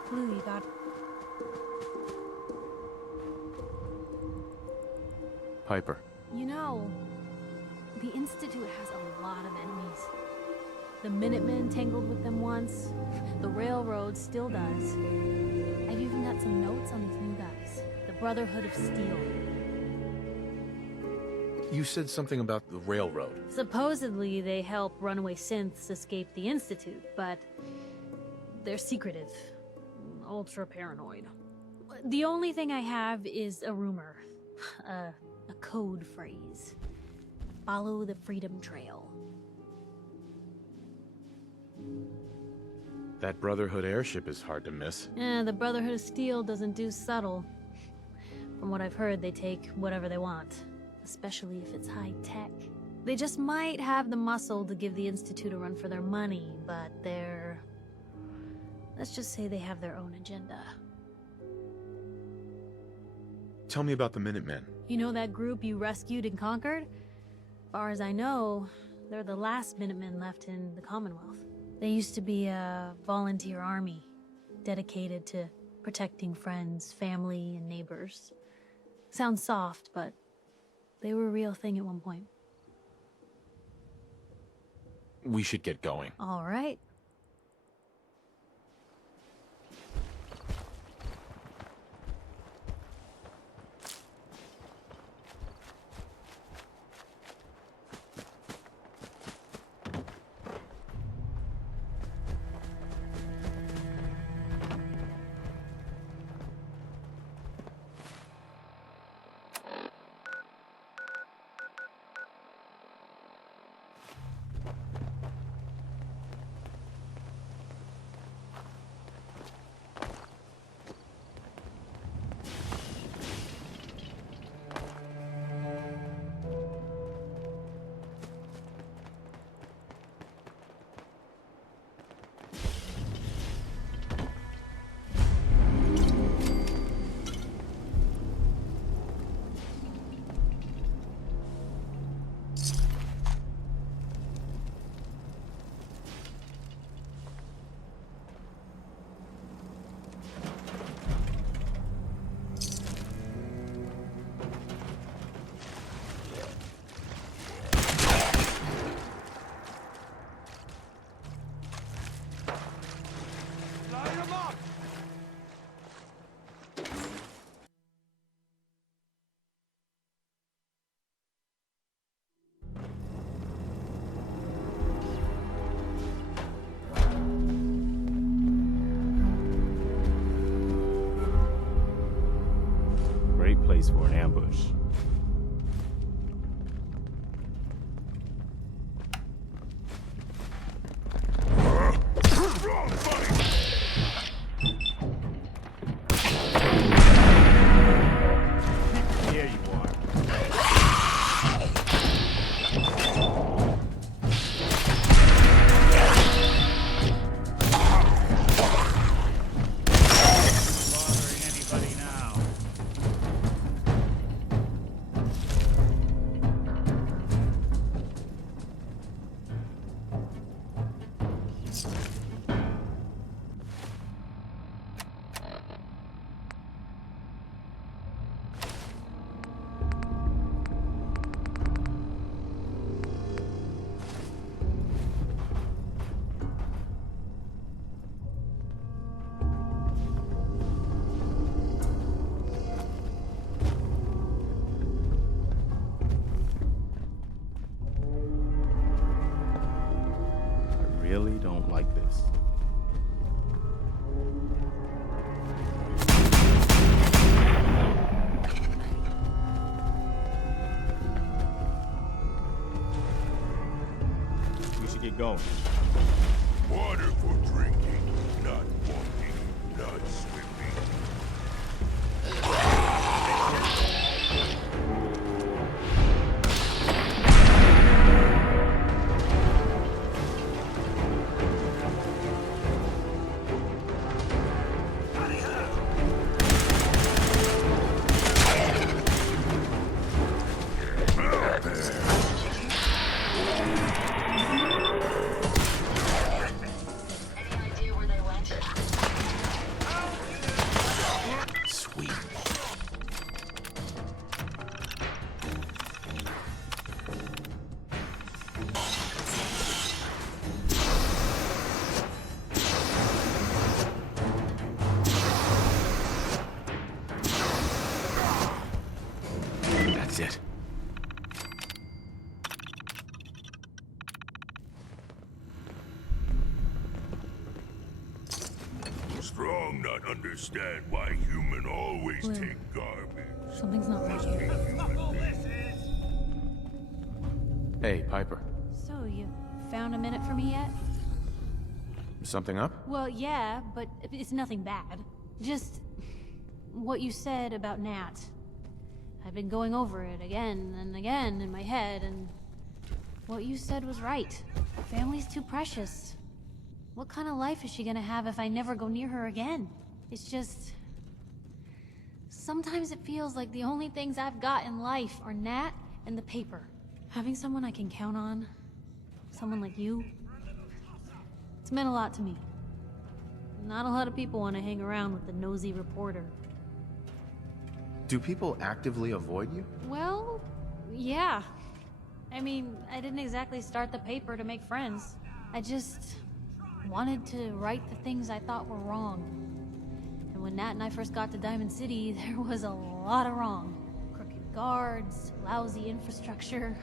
Blue, you got... Piper. You know, the Institute has a lot of enemies. The Minutemen tangled with them once. The Railroad still does. I've even got some notes on these new guys. The Brotherhood of Steel. You said something about the railroad. Supposedly, they help runaway synths escape the Institute, but they're secretive. Ultra paranoid. The only thing I have is a rumor. A code phrase. Follow the Freedom Trail. That Brotherhood airship is hard to miss. The Brotherhood of Steel doesn't do subtle. From what I've heard, they take whatever they want. Especially if it's high-tech. They just might have the muscle to give the Institute a run for their money, but they're... let's just say they have their own agenda. Tell me about the Minutemen. You know that group you rescued and conquered? As far as I know, they're the last Minutemen left in the Commonwealth. They used to be a volunteer army, dedicated to protecting friends, family, and neighbors. Sounds soft, but they were a real thing at one point. We should get going. All right. Great place for an ambush. Here you are. Bothering anybody now? I really don't like this. going? Water for drinking, not walking, not swimming. Sweet. That's it. Strong not understand why human always Blue. take garbage. Something's not right here. Hey, Piper. So, you found a minute for me yet? Something up? Well, yeah, but it's nothing bad. Just what you said about Nat. I've been going over it again and again in my head, and what you said was right. Family's too precious. What kind of life is she gonna have if I never go near her again? It's just... sometimes it feels like the only things I've got in life are Nat and the paper. Having someone I can count on, someone like you, it's meant a lot to me. Not a lot of people want to hang around with the nosy reporter. Do people actively avoid you? Well, yeah. I mean, I didn't exactly start the paper to make friends. I just wanted to right the things I thought were wrong. And when Nat and I first got to Diamond City, there was a lot of wrong. Crooked guards, lousy infrastructure.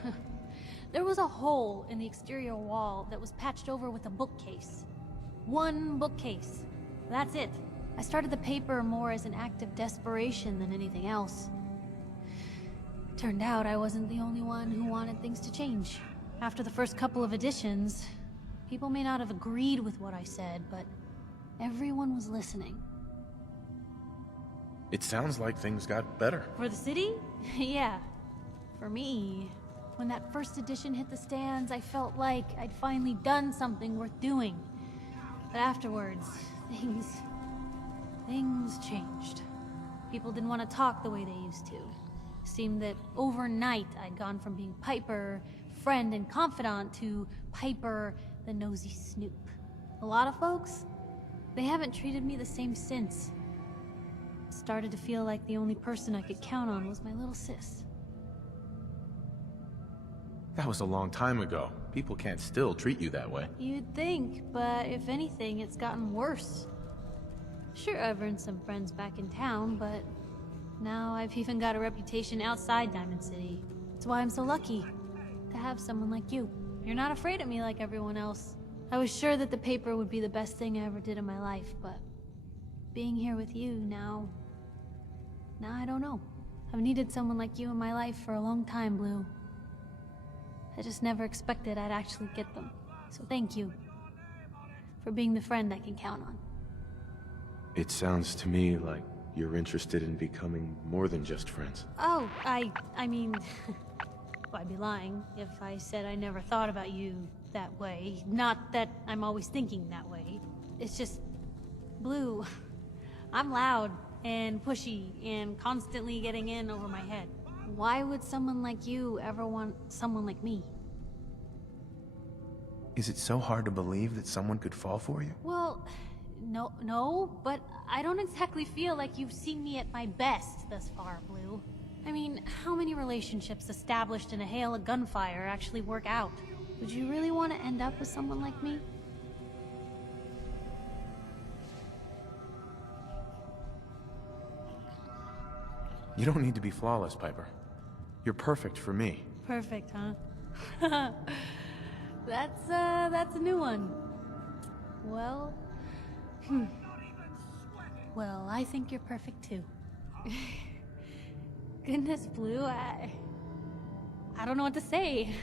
There was a hole in the exterior wall that was patched over with a bookcase. One bookcase. That's it. I started the paper more as an act of desperation than anything else. Turned out I wasn't the only one who wanted things to change. After the first couple of editions, people may not have agreed with what I said, but everyone was listening. It sounds like things got better. For the city? Yeah. For me, when that first edition hit the stands, I felt like I'd finally done something worth doing. But afterwards, things changed. People didn't want to talk the way they used to. Seemed that overnight I'd gone from being Piper, friend and confidant, to Piper, the nosy snoop. A lot of folks, they haven't treated me the same since. Started to feel like the only person I could count on was my little sis. That was a long time ago. People can't still treat you that way. You'd think, but if anything, it's gotten worse. Sure, I've earned some friends back in town, but now I've even got a reputation outside Diamond City. That's why I'm so lucky to have someone like you. You're not afraid of me like everyone else. I was sure that the paper would be the best thing I ever did in my life, but being here with you now I don't know. I've needed someone like you in my life for a long time, Blue. I just never expected I'd actually get them. So thank you for being the friend I can count on. It sounds to me like you're interested in becoming more than just friends. Oh, I mean, well, I'd be lying if I said I never thought about you that way. Not that I'm always thinking that way. It's just, Blue, I'm loud and pushy and constantly getting in over my head. Why would someone like you ever want someone like me? Is it so hard to believe that someone could fall for you? Well, no, but I don't exactly feel like you've seen me at my best thus far, Blue. I mean, how many relationships established in a hail of gunfire actually work out? Would you really want to end up with someone like me? You don't need to be flawless, Piper. You're perfect for me. Perfect, huh? That's a new one. Well, well, I think you're perfect too. Goodness, Blue, I don't know what to say.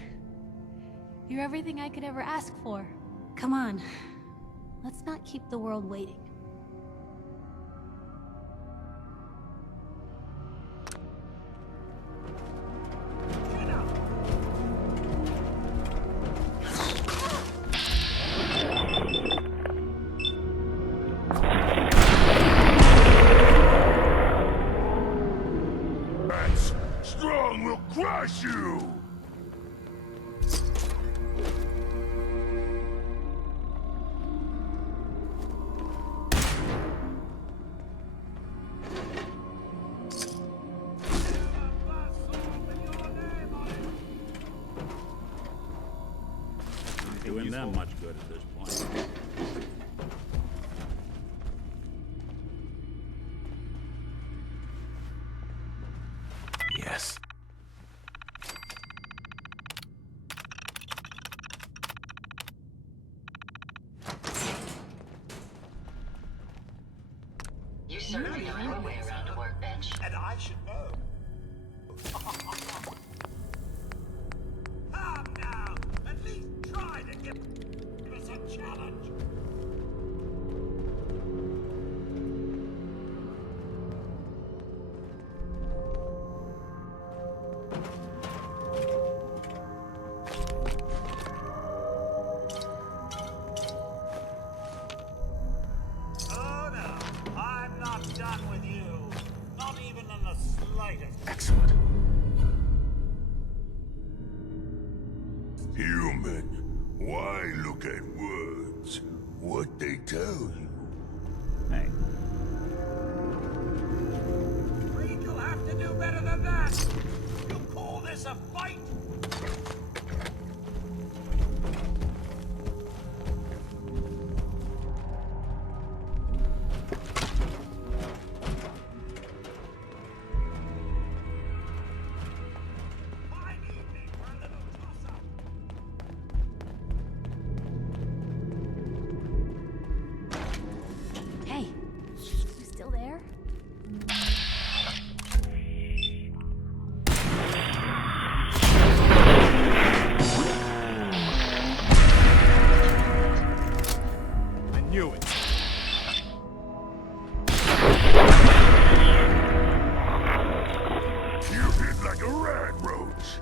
You're everything I could ever ask for. Come on. Let's not keep the world waiting. Strong will crush you! Doing them much good at this point. Yes. You certainly know your way around a workbench. And I should know. Come now, at least try to give us a challenge. Oh no, I'm not done with you. Not even in the slightest. Excellent. Human, why look at words? What they tell you? Hey, Reed, you'll have to do better than that. You call this a fight? Fine evening for a little toss-up. Hey, you still there? I knew it. You hit like a rat roach.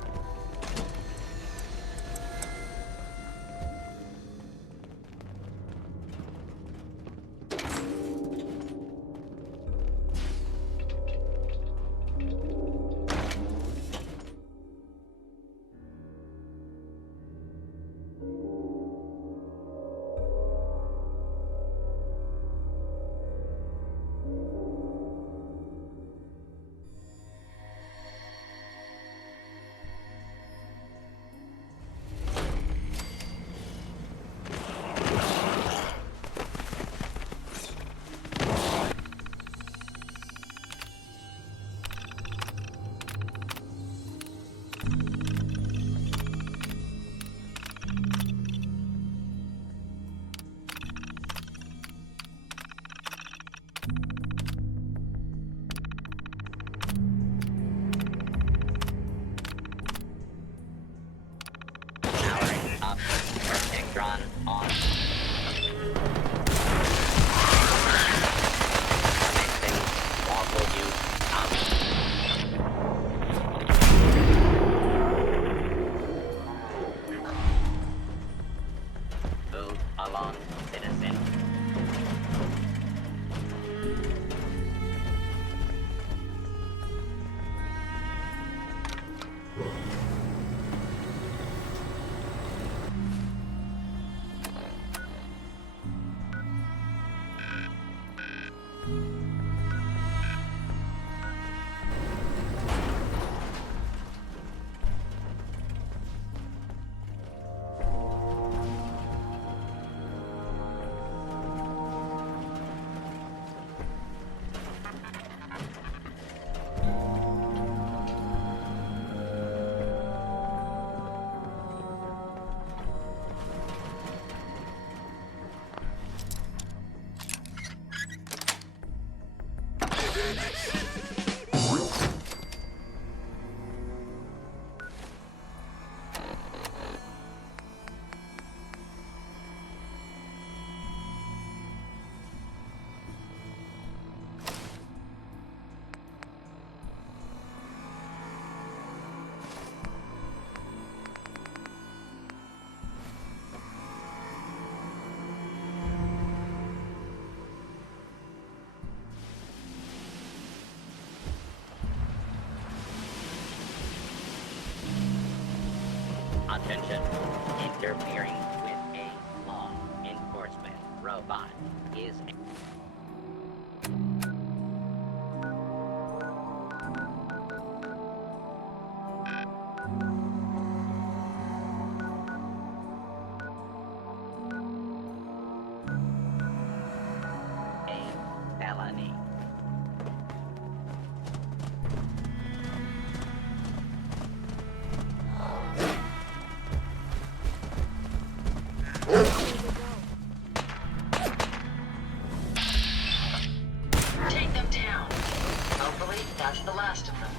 Attention. Interfering with a law enforcement robot is a felony. Take them down. Hopefully, that's the last of them.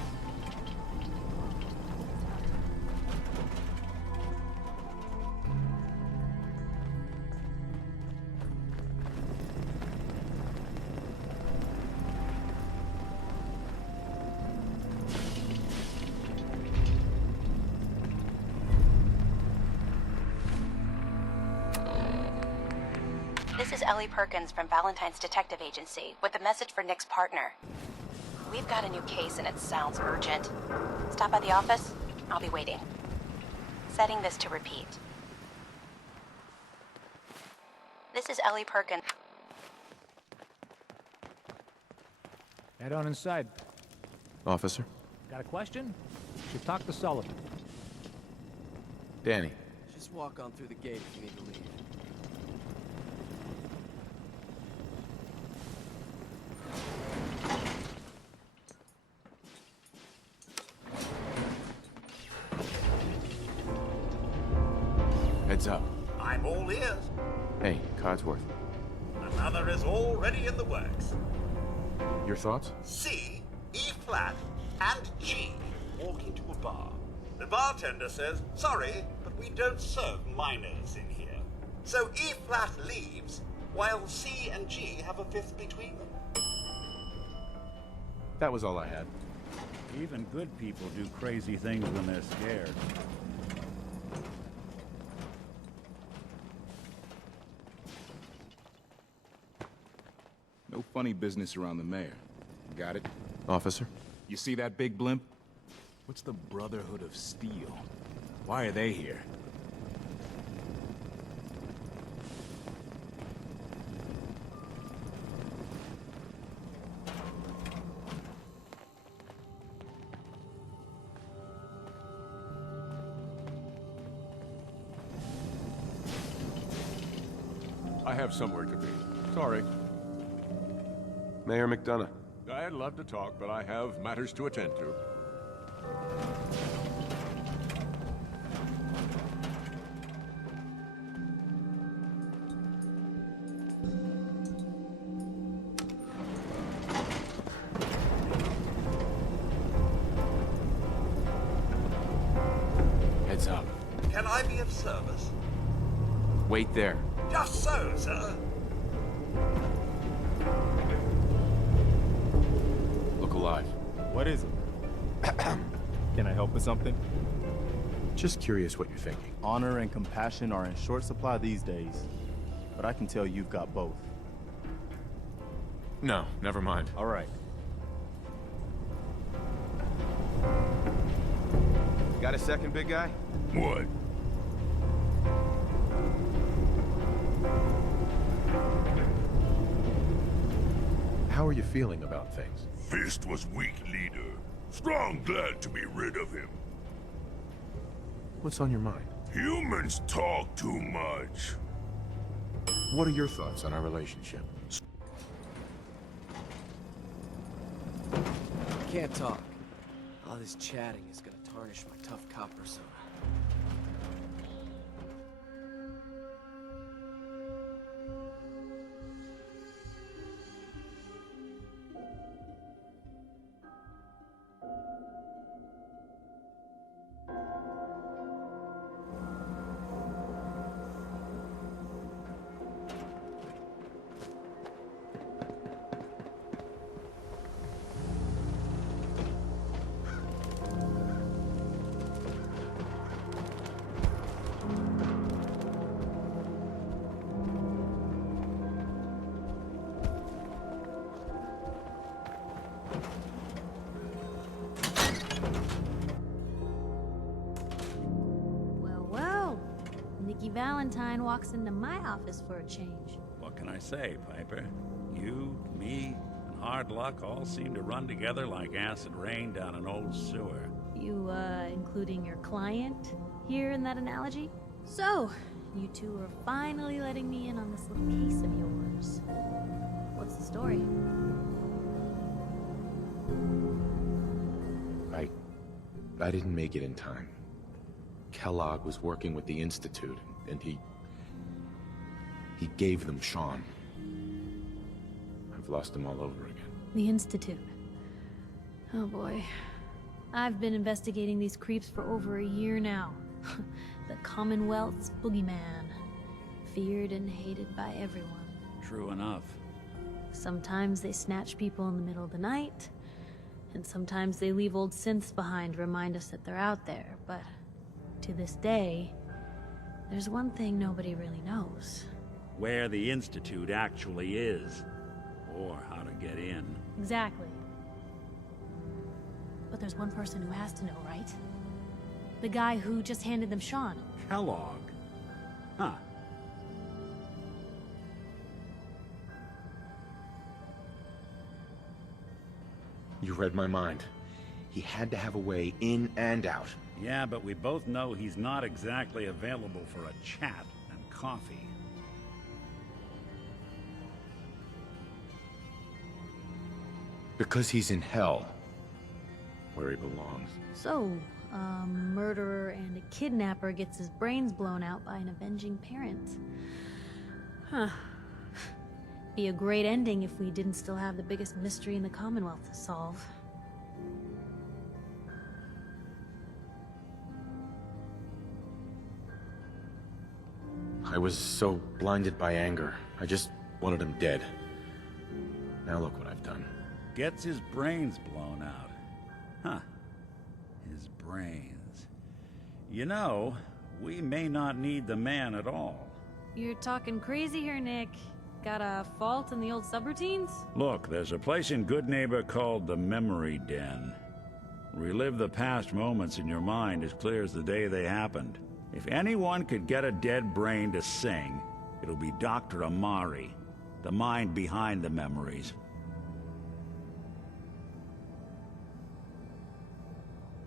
This is Ellie Perkins from Valentine's Detective Agency with a message for Nick's partner. We've got a new case and it sounds urgent. Stop by the office. I'll be waiting. Setting this to repeat. This is Ellie Perkins. Head on inside. Officer? Got a question? Should talk to Sullivan. Danny. Just walk on through the gate if you need to leave. Heads up. I'm all ears. Hey, Codsworth. Another is already in the works. Your thoughts? C, E flat, and G walk into a bar. The bartender says, sorry, but we don't serve minors in here. So E flat leaves, while C and G have a fifth between them. That was all I had. Even good people do crazy things when they're scared. No funny business around the mayor. Got it? Officer? You see that big blimp? What's the Brotherhood of Steel? Why are they here? I have somewhere to be. Sorry. Mayor McDonough. I'd love to talk, but I have matters to attend to. Heads up. Can I be of service? Wait there. Just so, sir. Look alive. What is it? Can I help with something? Just curious what you're thinking. Honor and compassion are in short supply these days, but I can tell you've got both. No, never mind. All right. Got a second, big guy? What? How are you feeling about things? Fist was weak leader. Strong glad to be rid of him. What's on your mind? Humans talk too much. What are your thoughts on our relationship? I can't talk. All this chatting is gonna tarnish my tough cop persona. Valentine walks into my office for a change. What can I say, Piper? You, me, and hard luck all seem to run together like acid rain down an old sewer. You, including your client here in that analogy? So, you two are finally letting me in on this little case of yours. What's the story? I didn't make it in time. Kellogg was working with the Institute, and he gave them Sean. I've lost him all over again. The Institute. Oh boy. I've been investigating these creeps for over a year now. The Commonwealth's boogeyman. Feared and hated by everyone. True enough. Sometimes they snatch people in the middle of the night, and sometimes they leave old synths behind to remind us that they're out there, but to this day, there's one thing nobody really knows. Where the Institute actually is. Or how to get in. Exactly. But there's one person who has to know, right? The guy who just handed them Sean. Kellogg? Huh. You read my mind. He had to have a way in and out. Yeah, but we both know he's not exactly available for a chat and coffee. Because he's in hell. Where he belongs. So, a murderer and a kidnapper gets his brains blown out by an avenging parent. Huh. Be a great ending if we didn't still have the biggest mystery in the Commonwealth to solve. I was so blinded by anger. I just wanted him dead. Now look what I've done. Gets his brains blown out. Huh. His brains. You know, we may not need the man at all. You're talking crazy here, Nick. Got a fault in the old subroutines? Look, there's a place in Good Neighbor called the Memory Den. Relive the past moments in your mind as clear as the day they happened. If anyone could get a dead brain to sing, it'll be Dr. Amari, the mind behind the memories.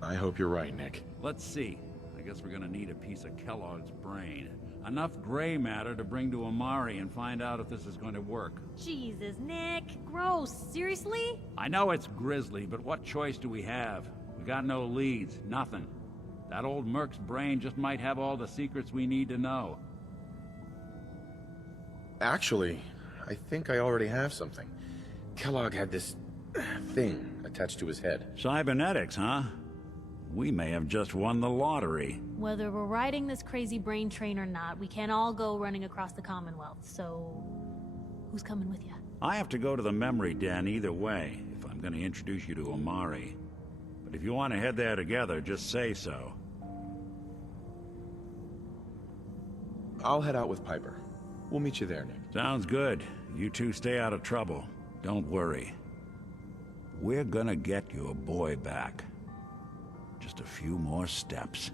I hope you're right, Nick. Let's see. I guess we're gonna need a piece of Kellogg's brain. Enough gray matter to bring to Amari and find out if this is going to work. Jesus, Nick. Gross. Seriously? I know it's grisly, but what choice do we have? We got no leads, nothing. That old Merc's brain just might have all the secrets we need to know. Actually, I think I already have something. Kellogg had this thing attached to his head. Cybernetics, huh? We may have just won the lottery. Whether we're riding this crazy brain train or not, we can't all go running across the Commonwealth, so... who's coming with you? I have to go to the Memory Den either way, if I'm going to introduce you to Amari. But if you want to head there together, just say so. I'll head out with Piper. We'll meet you there, Nick. Sounds good. You two stay out of trouble. Don't worry. We're gonna get your boy back. Just a few more steps.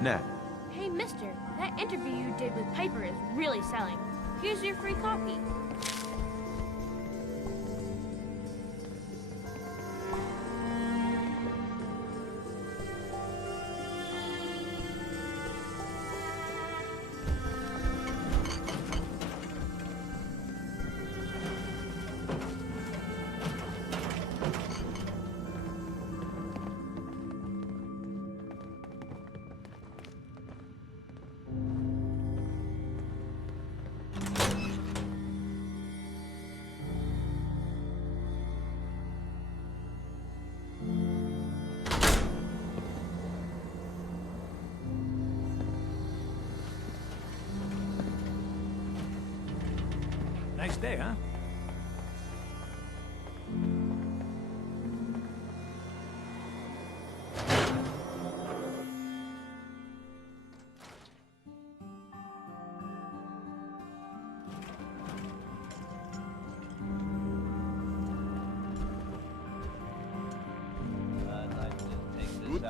Nat. Hey, mister, that interview you did with Piper is really selling. Here's your free copy. Nice day, huh?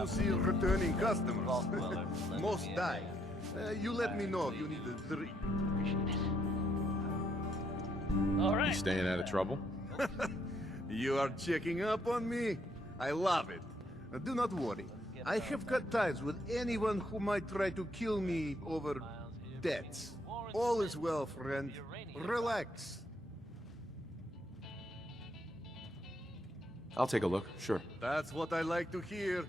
to see returning customers. Most die. You let me know if you need a drink. You staying out of trouble? You are checking up on me? I love it. Do not worry. I have cut ties with anyone who might try to kill me over debts. All is well, friend. Relax. I'll take a look, sure. That's what I like to hear.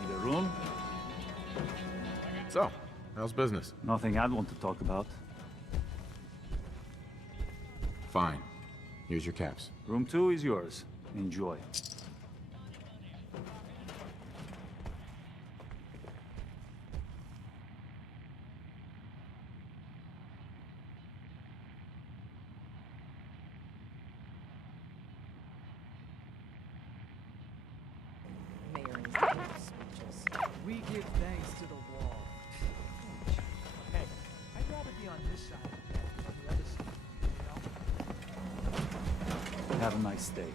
Need a room? So, how's business? Nothing I'd want to talk about. Fine. Here's your caps. Room 2 is yours. Enjoy. We give thanks to the wall. Hey, I'd rather be on this side than on the other side, you know? Have a nice day.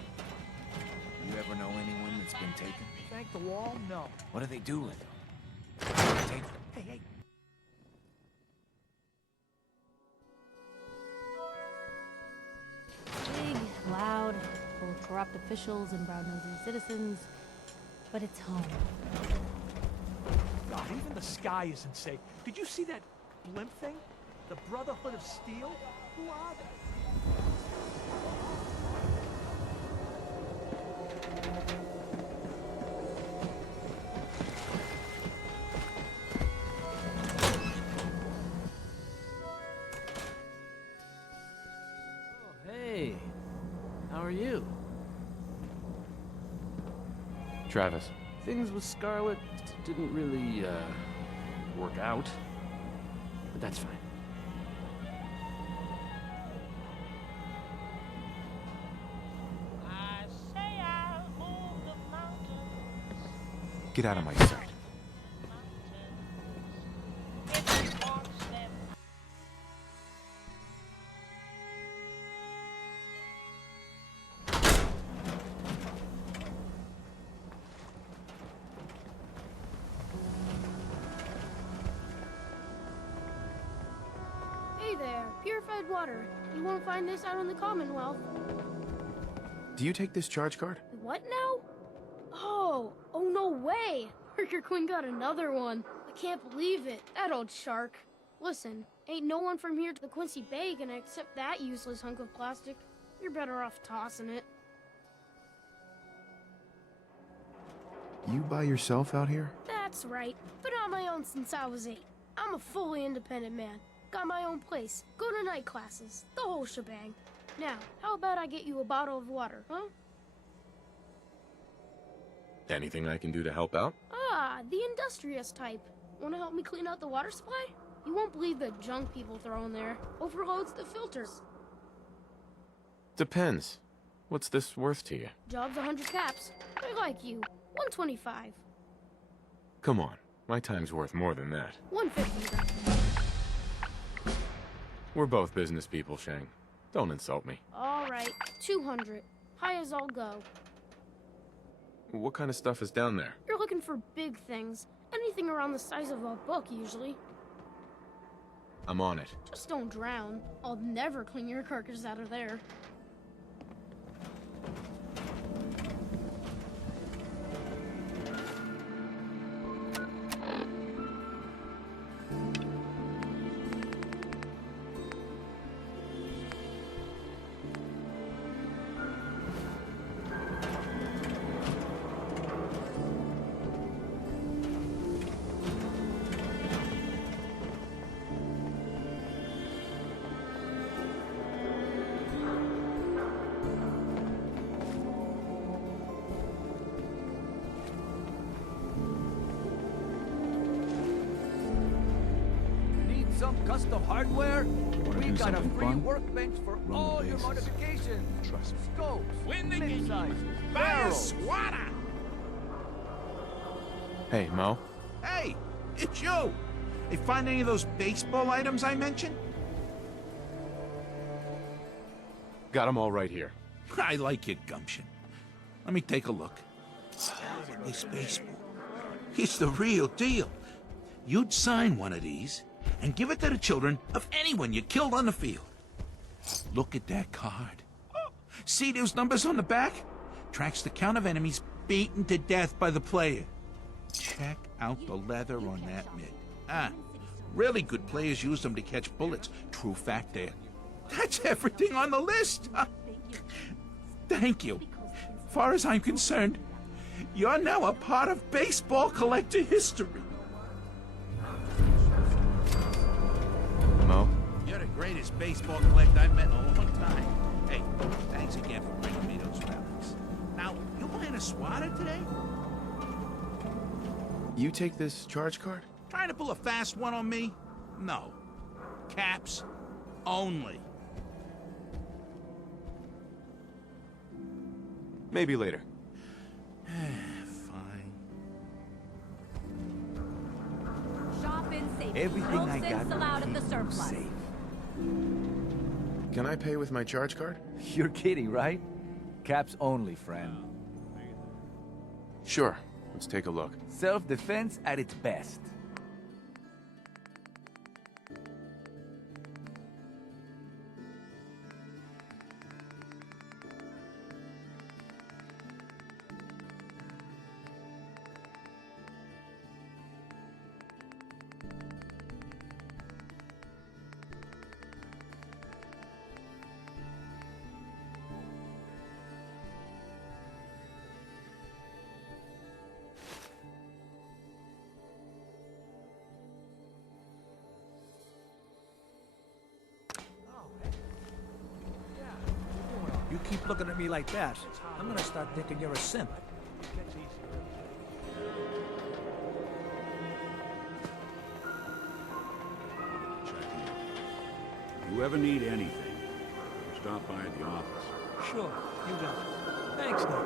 You ever know anyone that's been taken? Thank the wall? No. What do they do with them? Take them. Hey. Big, loud, full of corrupt officials and brown-nosing citizens, but it's home. God, even the sky isn't safe. Did you see that blimp thing? The Brotherhood of Steel? Who are they? Hey, how are you? Travis. Things with Scarlet didn't really, work out. But that's fine. Get out of my sight. Hey there, purified water. You won't find this out in the Commonwealth. Do you take this charge card? What now? Oh no way! Parker Quinn got another one. I can't believe it. That old shark. Listen, ain't no one from here to the Quincy Bay gonna accept that useless hunk of plastic. You're better off tossing it. You by yourself out here? That's right. Been on my own since I was 8. I'm a fully independent man. Got my own place. Go to night classes. The whole shebang. Now, how about I get you a bottle of water, huh? Anything I can do to help out? Ah, the industrious type. Wanna help me clean out the water supply? You won't believe the junk people throw in there. Overloads the filters. Depends. What's this worth to you? Job's 100 caps. I like you. 125. Come on. My time's worth more than that. 150. We're both business people, Shang. Don't insult me. All right, 200. High as I'll go. What kind of stuff is down there? You're looking for big things. Anything around the size of a book, usually. I'm on it. Just don't drown. I'll never clean your carcass out of there. Some custom hardware? We do got a something free fun? workbench for Run the all your bases. modifications. Trust me. Scopes, Win the mid game. sizes, Buy a barrels. Hey, Mo. Hey, it's you! They find any of those baseball items I mentioned? Got them all right here. I like your gumption. Let me take a look. This baseball. It's the real deal. You'd sign one of these and give it to the children of anyone you killed on the field. Look at that card. See those numbers on the back? Tracks the count of enemies beaten to death by the player. Check out the leather on that mitt. Really good players use them to catch bullets. True fact there. That's everything on the list. Thank you. Far as I'm concerned, you're now a part of baseball collector history. Mo? You're the greatest baseball collector I've met in a long time. Hey, thanks again for bringing me those relics. Now, you playing a swatter today? You take this charge card? Trying to pull a fast one on me? No. Caps only. Maybe later. Fine. Shop in safe. Everything no I cents got allowed at the keep surplus. safe. Can I pay with my charge card? You're kidding, right? Caps only, friend. Sure. Let's take a look. Self-defense at its best. You keep looking at me like that, I'm gonna start thinking you're a simp. If you ever need anything, stop by the office. Sure, you got it. Thanks, Nick.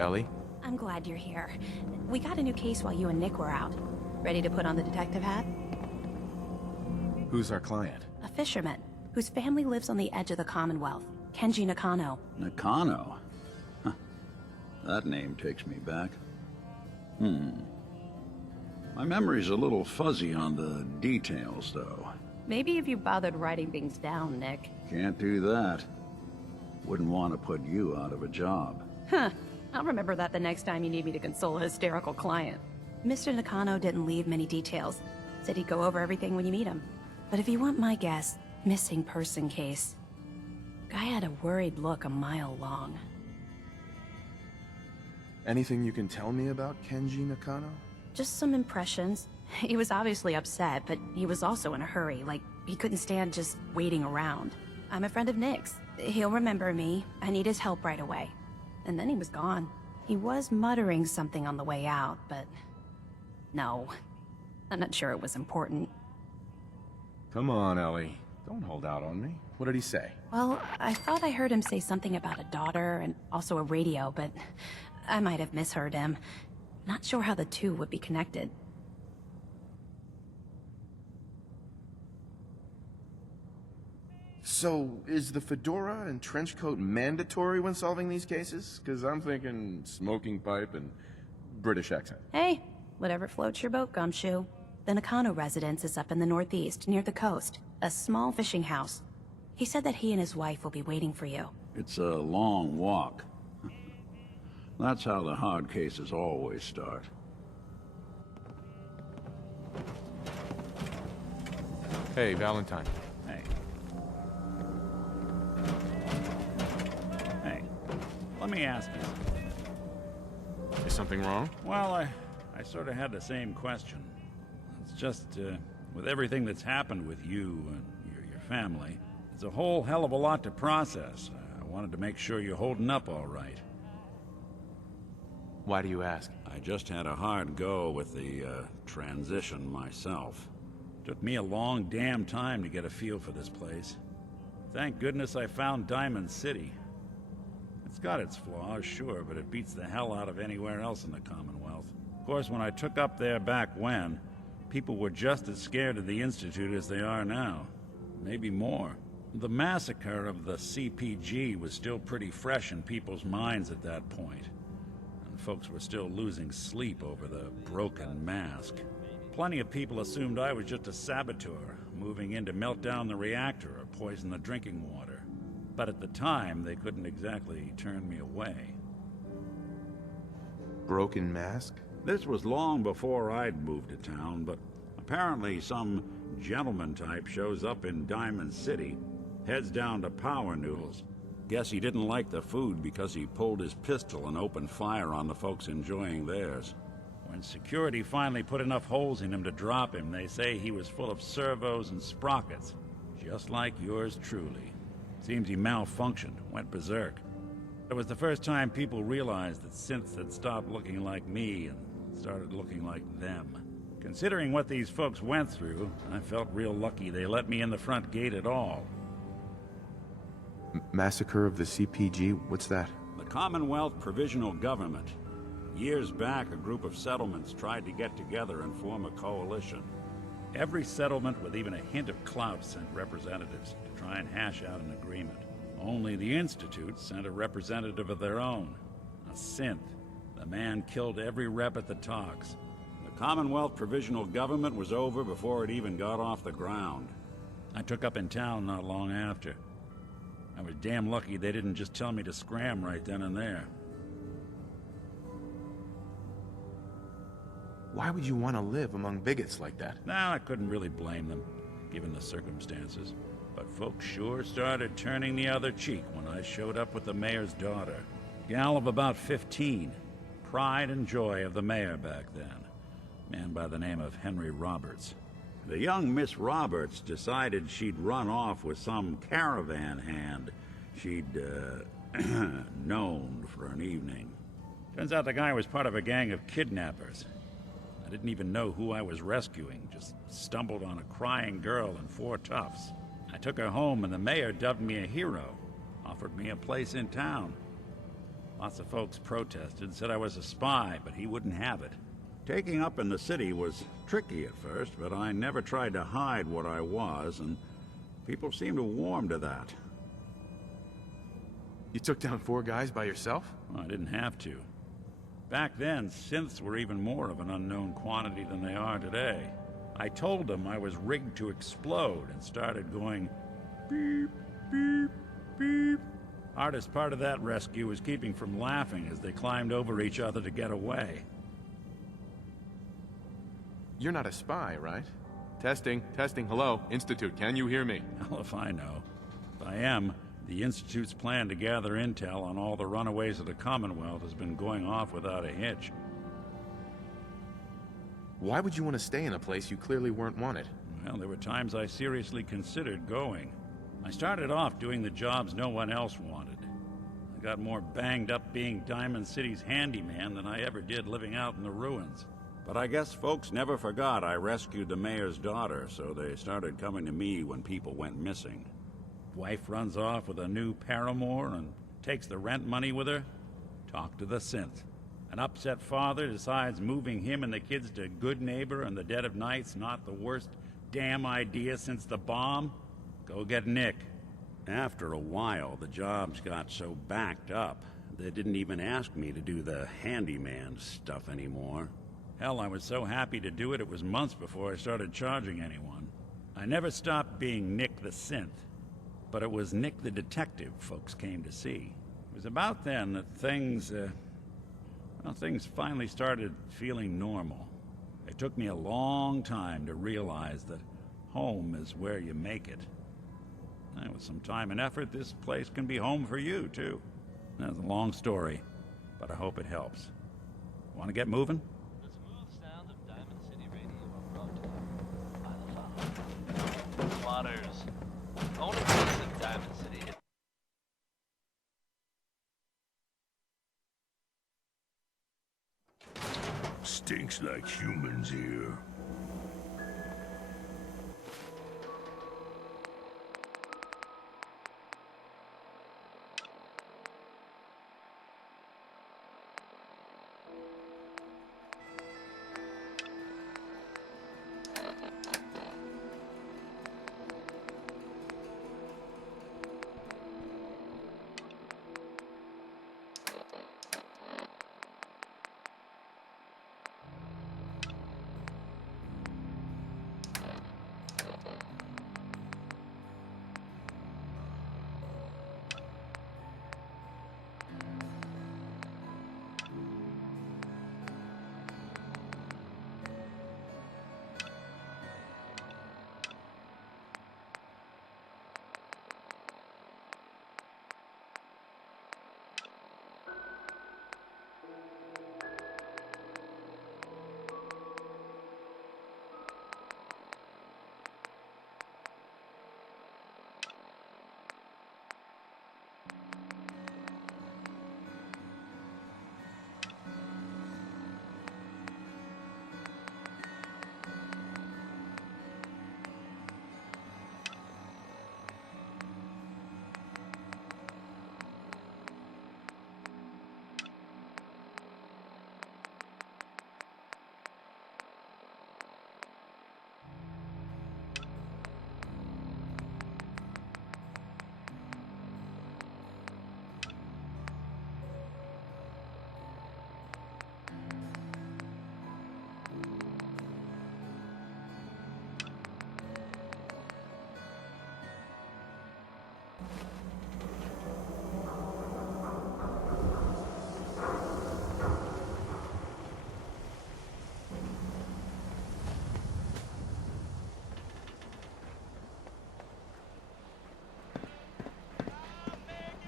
Ellie? I'm glad you're here. We got a new case while you and Nick were out. Ready to put on the detective hat? Who's our client? A fisherman, whose family lives on the edge of the Commonwealth. Kenji Nakano. Nakano? Huh. That name takes me back. My memory's a little fuzzy on the details, though. Maybe if you bothered writing things down, Nick. Can't do that. Wouldn't want to put you out of a job. Huh. I'll remember that the next time you need me to console a hysterical client. Mr. Nakano didn't leave many details. Said he'd go over everything when you meet him. But if you want my guess, missing person case. Guy had a worried look a mile long. Anything you can tell me about Kenji Nakano? Just some impressions. He was obviously upset, but he was also in a hurry, like he couldn't stand just waiting around. I'm a friend of Nick's. He'll remember me. I need his help right away. And then he was gone. He was muttering something on the way out, but... no. I'm not sure it was important. Come on, Ellie. Don't hold out on me. What did he say? Well, I thought I heard him say something about a daughter and also a radio, but I might have misheard him. Not sure how the two would be connected. So, is the fedora and trench coat mandatory when solving these cases? Because I'm thinking smoking pipe and British accent. Hey, whatever floats your boat, Gumshoe. The Nakano residence is up in the northeast, near the coast. A small fishing house. He said that he and his wife will be waiting for you. It's a long walk. That's how the hard cases always start. Hey, Valentine. Hey. Hey, let me ask you something. Is something wrong? Well, I sort of had the same question. It's just, with everything that's happened with you and your family, it's a whole hell of a lot to process. I wanted to make sure you're holding up all right. Why do you ask? I just had a hard go with the transition myself. Took me a long damn time to get a feel for this place. Thank goodness I found Diamond City. It's got its flaws, sure, but it beats the hell out of anywhere else in the Commonwealth. Of course, when I took up there back when, people were just as scared of the Institute as they are now. Maybe more. The massacre of the CPG was still pretty fresh in people's minds at that point, and folks were still losing sleep over the broken mask. Plenty of people assumed I was just a saboteur, moving in to melt down the reactor or poison the drinking water. But at the time, they couldn't exactly turn me away. Broken mask? This was long before I'd moved to town, but apparently some gentleman type shows up in Diamond City, heads down to Power Noodles. Guess he didn't like the food because he pulled his pistol and opened fire on the folks enjoying theirs. When security finally put enough holes in him to drop him, they say he was full of servos and sprockets, just like yours truly. Seems he malfunctioned, went berserk. It was the first time people realized that synths had stopped looking like me and started looking like them. Considering what these folks went through, I felt real lucky they let me in the front gate at all. Massacre of the CPG? What's that? The Commonwealth Provisional Government. Years back, a group of settlements tried to get together and form a coalition. Every settlement with even a hint of clout sent representatives to try and hash out an agreement. Only the Institute sent a representative of their own, a synth. The man killed every rep at the talks. The Commonwealth Provisional Government was over before it even got off the ground. I took up in town not long after. I was damn lucky they didn't just tell me to scram right then and there. Why would you want to live among bigots like that? No, I couldn't really blame them, given the circumstances. But folks sure started turning the other cheek when I showed up with the mayor's daughter. Gal of about 15. Pride and joy of the mayor back then. Man by the name of Henry Roberts. The young Miss Roberts decided she'd run off with some caravan hand she'd, known for an evening. Turns out the guy was part of a gang of kidnappers. I didn't even know who I was rescuing, just stumbled on a crying girl and 4 toughs. I took her home and the mayor dubbed me a hero, offered me a place in town. Lots of folks protested, said I was a spy, but he wouldn't have it. Taking up in the city was tricky at first, but I never tried to hide what I was, and people seemed to warm to that. You took down 4 guys by yourself? Well, I didn't have to. Back then, synths were even more of an unknown quantity than they are today. I told them I was rigged to explode and started going beep, beep, beep. Hardest part of that rescue was keeping from laughing as they climbed over each other to get away. You're not a spy, right? Testing, testing, hello, Institute, can you hear me? Hell if I know. If I am, the Institute's plan to gather intel on all the runaways of the Commonwealth has been going off without a hitch. Why would you want to stay in a place you clearly weren't wanted? Well, there were times I seriously considered going. I started off doing the jobs no one else wanted. I got more banged up being Diamond City's handyman than I ever did living out in the ruins. But I guess folks never forgot I rescued the mayor's daughter, so they started coming to me when people went missing. Wife runs off with a new paramour and takes the rent money with her. Talk to the synth. An upset father decides moving him and the kids to Good Neighbor in the dead of night's not the worst damn idea since the bomb. Go get Nick. After a while, the jobs got so backed up, they didn't even ask me to do the handyman stuff anymore. Hell, I was so happy to do it, it was months before I started charging anyone. I never stopped being Nick the synth, but it was Nick the detective folks came to see. It was about then that things finally started feeling normal. It took me a long time to realize that home is where you make it. And with some time and effort, this place can be home for you, too. That's a long story, but I hope it helps. Want to get moving? The smooth sound of Diamond City Radio brought to you by the Father. Squatters. Only place in Diamond City Stinks like humans here.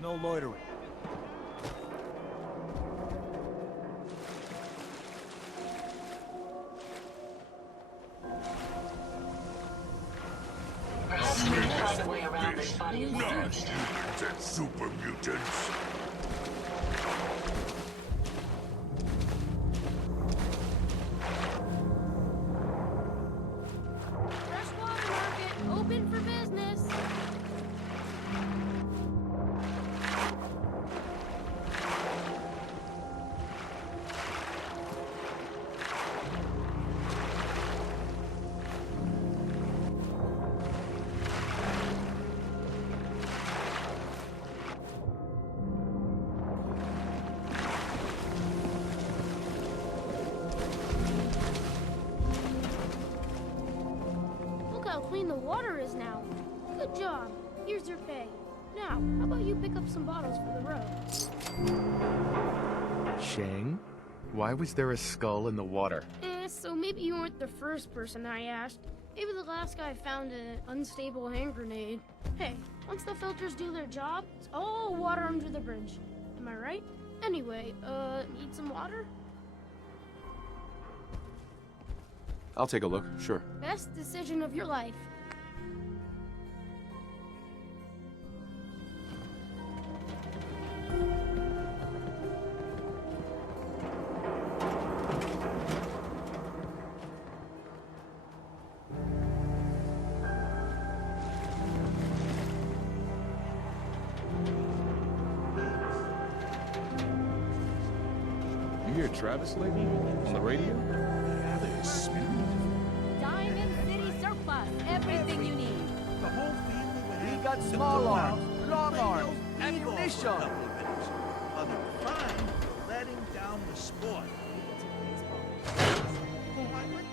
No loitering. Perhaps we can find a way around this body Not first. humans and super mutants. Freshwater market, open for business. Look how clean the water is now. Good job. Here's your pay. Now, how about you pick up some bottles for the road? Shang? Why was there a skull in the water? So maybe you weren't the first person I asked. Maybe the last guy found an unstable hand grenade. Hey, once the filters do their job, it's all water under the bridge. Am I right? Anyway, need some water? I'll take a look, sure. Best decision of your life. You hear Travis lately? On the radio? Yeah, they're smooth. Diamond City surplus. Everything you need. The whole family would We have got to small go arms, out, long play arms, those b-balls ammunition. for a couple of minutes. While they're fined for letting down the sport. Oh, I went.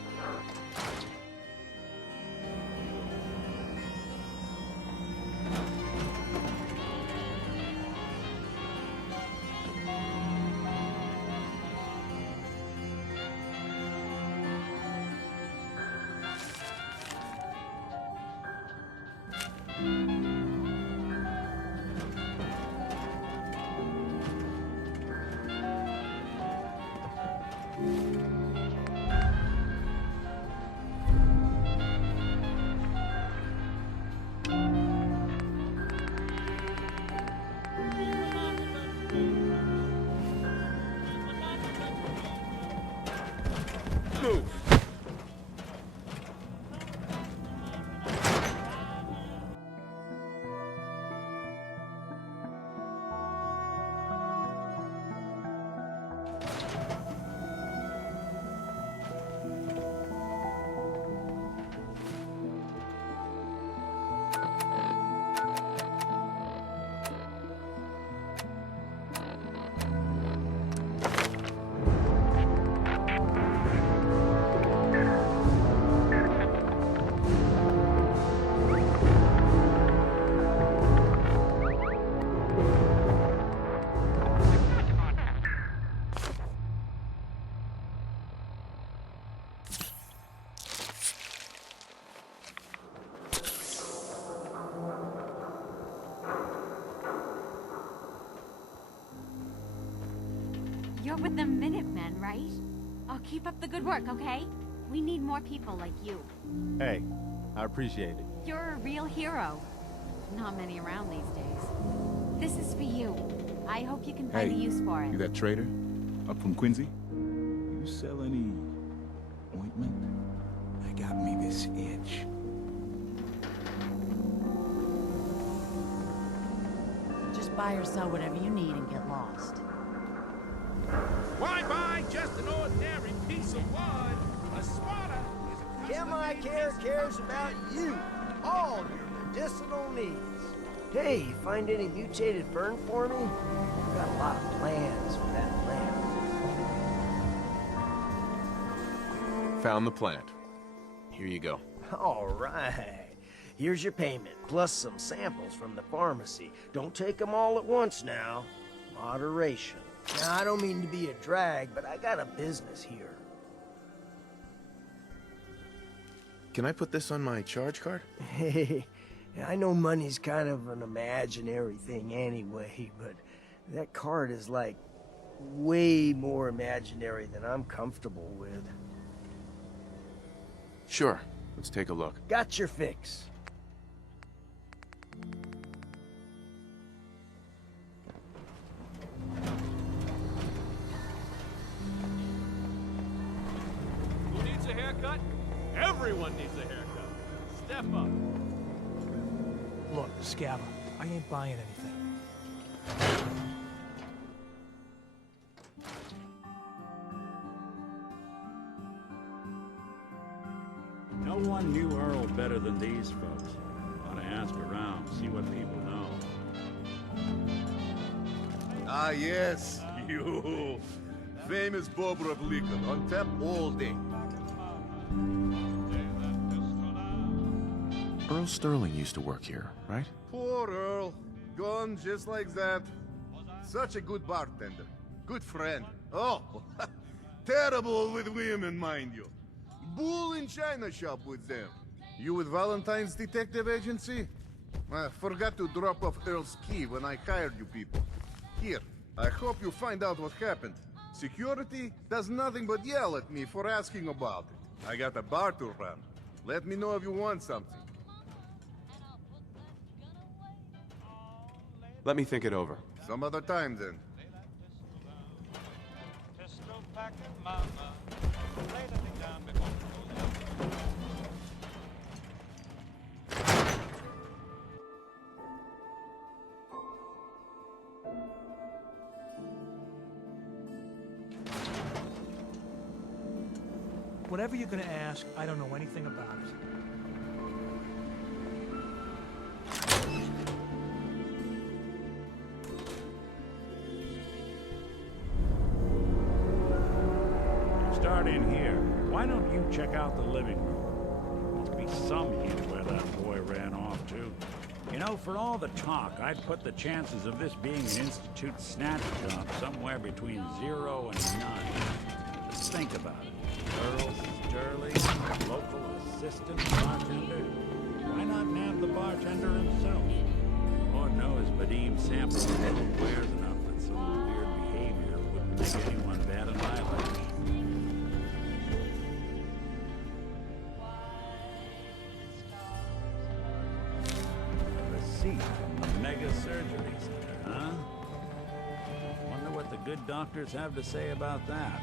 You're with the Minutemen, right? Oh, keep up the good work, okay? We need more people like you. Hey, I appreciate it. You're a real hero. Not many around these days. This is for you. I hope you can find a use for it. You that trader? Up from Quincy? You sell any ointment? I got me this itch. Just buy or sell whatever you need and get lost. Why buy just an ordinary piece of wood? A swatter is a Chemi-Care cares about you, all your medicinal needs. Hey, you find any mutated fern for me? I've got a lot of plans for that plant. Found the plant. Here you go. All right. Here's your payment, plus some samples from the pharmacy. Don't take them all at once now. Moderation. Now, I don't mean to be a drag, but I got a business here. Can I put this on my charge card? Hey, I know money's kind of an imaginary thing anyway, but that card is like way more imaginary than I'm comfortable with. Sure. Let's take a look. Got your fix. Who needs a haircut? Everyone needs a haircut. Step up. Look, Scabba, I ain't buying anything. No one knew Earl better than these folks. Ought to ask around, see what people know. Ah, yes, you. Famous Bobrov liquor, on tap all day. Earl Sterling used to work here, right? Poor Earl. Gone just like that. Such a good bartender. Good friend. Oh, terrible with women, mind you. Bull in china shop with them. You with Valentine's Detective Agency? I forgot to drop off Earl's key when I hired you people. Here, I hope you find out what happened. Security does nothing but yell at me for asking about it. I got a bar to run. Let me know if you want something. Let me think it over. Some other time, then. Whatever you're gonna ask, I don't know anything about it. Start in here. Why don't you check out the living room? Must be some hint where that boy ran off to. You know, for all the talk, I'd put the chances of this being an Institute snatch job somewhere between 0 and 9. Just think about it. Earl Sterling, local assistant bartender. Why not nab the bartender himself? Lord knows Vadim Sample was weird enough that some weird behavior wouldn't make anyone bat an eyelash. Receipt from the Mega Surgery Center, huh? Wonder what the good doctors have to say about that.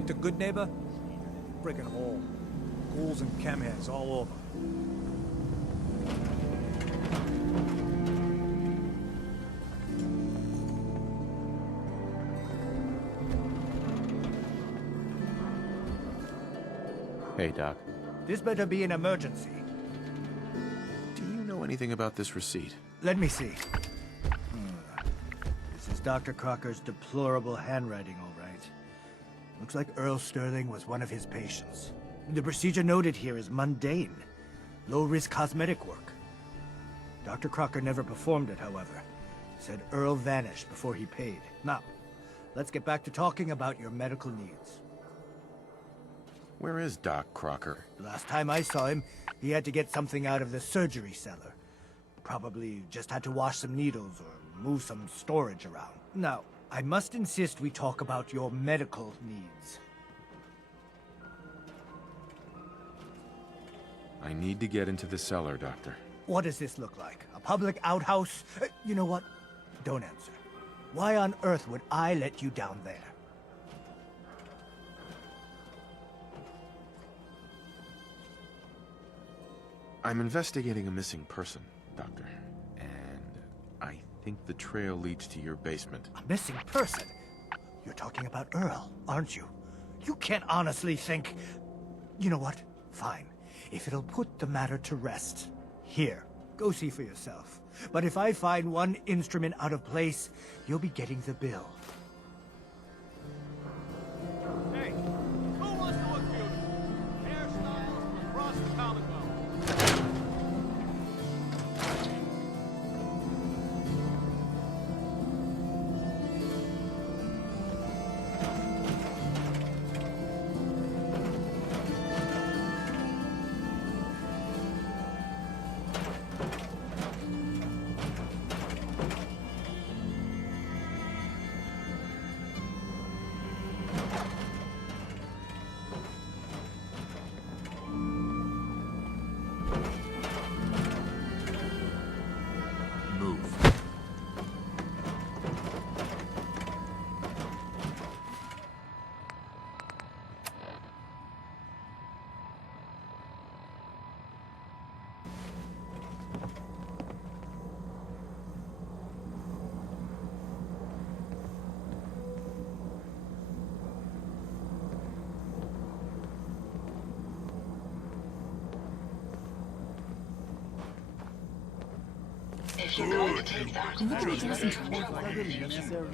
been to Good Neighbor? Friggin' hole. Ghouls and chemheads all over. Hey, Doc. This better be an emergency. Do you know anything about this receipt? Let me see. This is Dr. Crocker's deplorable handwriting, all right. Looks like Earl Sterling was one of his patients. The procedure noted here is mundane. Low-risk cosmetic work. Dr. Crocker never performed it, however. Said Earl vanished before he paid. Now, let's get back to talking about your medical needs. Where is Doc Crocker? Last time I saw him, he had to get something out of the surgery cellar. Probably just had to wash some needles or move some storage around. Now, I must insist we talk about your medical needs. I need to get into the cellar, Doctor. What does this look like? A public outhouse? You know what? Don't answer. Why on earth would I let you down there? I'm investigating a missing person, Doctor. And I think the trail leads to your basement. A missing person? You're talking about Earl, aren't you? You can't honestly think... You know what? Fine. If it'll put the matter to rest. Here, go see for yourself. But if I find one instrument out of place, you'll be getting the bill. Hey, who wants to look beautiful? Hairstyles across the collarbone. If you're going to take that,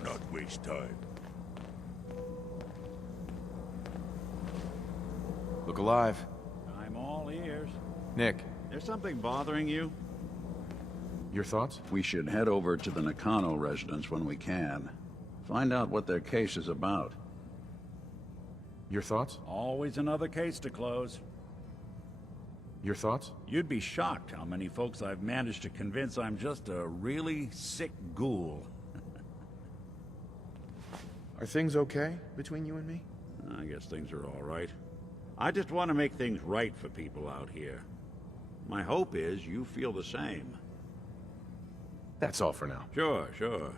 not waste time. Look alive. I'm all ears. Nick, There's something bothering you? your thoughts? We should head over to the Nakano residence when we can. Find out what their case is about. Your thoughts? Always another case to close. Your thoughts? You'd be shocked how many folks I've managed to convince I'm just a really sick ghoul. Are things okay between you and me? I guess things are all right. I just want to make things right for people out here. My hope is you feel the same. That's all for now. Sure, sure.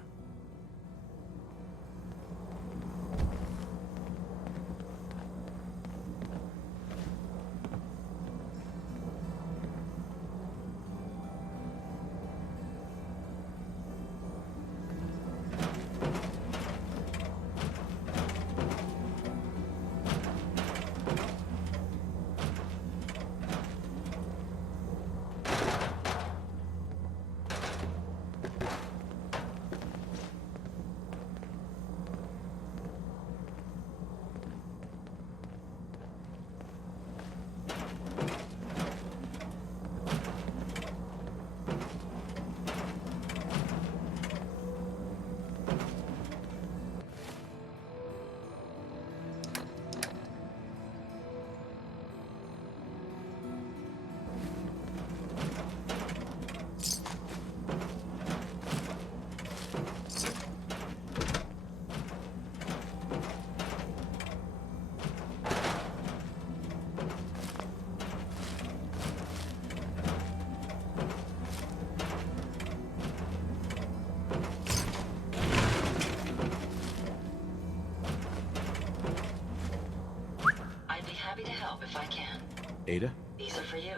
I can. Ada? These are for you.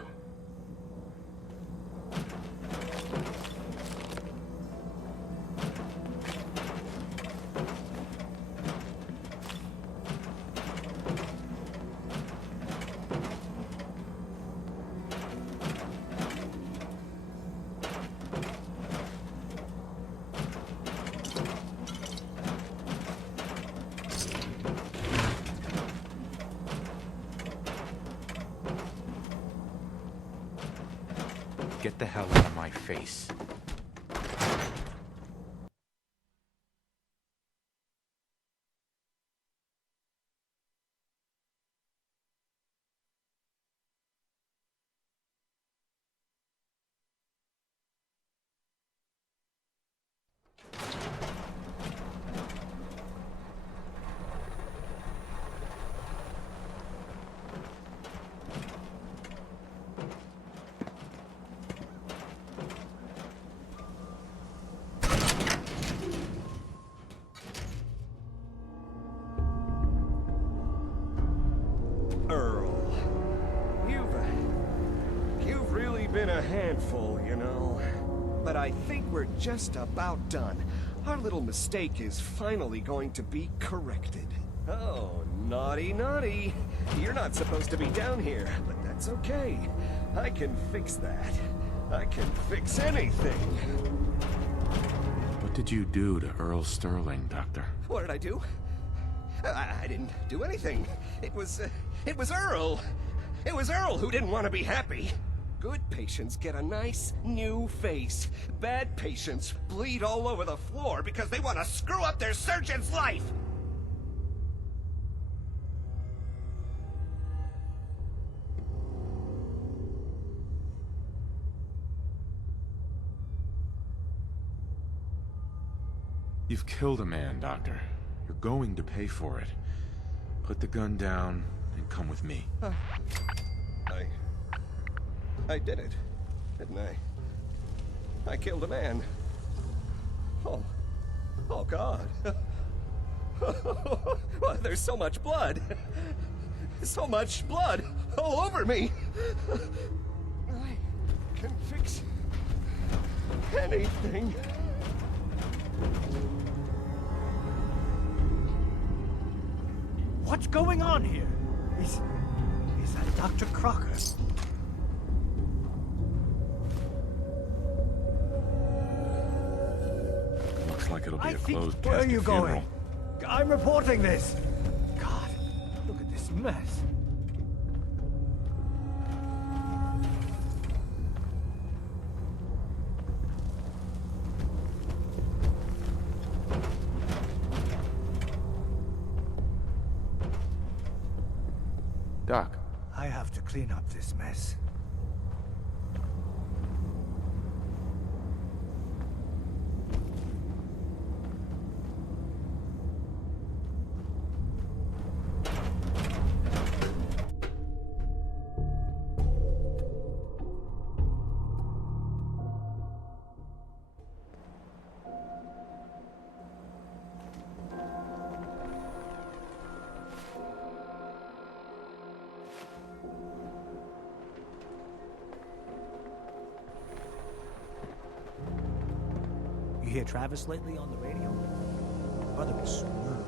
Get the hell out of my face. Earl, you've really been a handful, you know. But I think we're just about done. Our little mistake is finally going to be corrected. Oh, naughty, naughty. You're not supposed to be down here, but that's okay. I can fix that. I can fix anything. What did you do to Earl Sterling, Doctor? What did I do? I didn't do anything. It was Earl. It was Earl who didn't want to be happy. Good patients get a nice, new face. Bad patients bleed all over the floor because they want to screw up their surgeon's life. You've killed a man, Doctor. You're going to pay for it. Put the gun down and come with me. I did it, didn't I? I killed a man. Oh God. Well, there's so much blood. So much blood all over me. I can fix anything. What's going on here? Is that Dr. Crocker? Looks like it'll be a closed Where are casket you funeral. going? I'm reporting this. God, look at this mess. Doc. I have to clean up this mess. You hear Travis lately on the radio? Brother is smooth.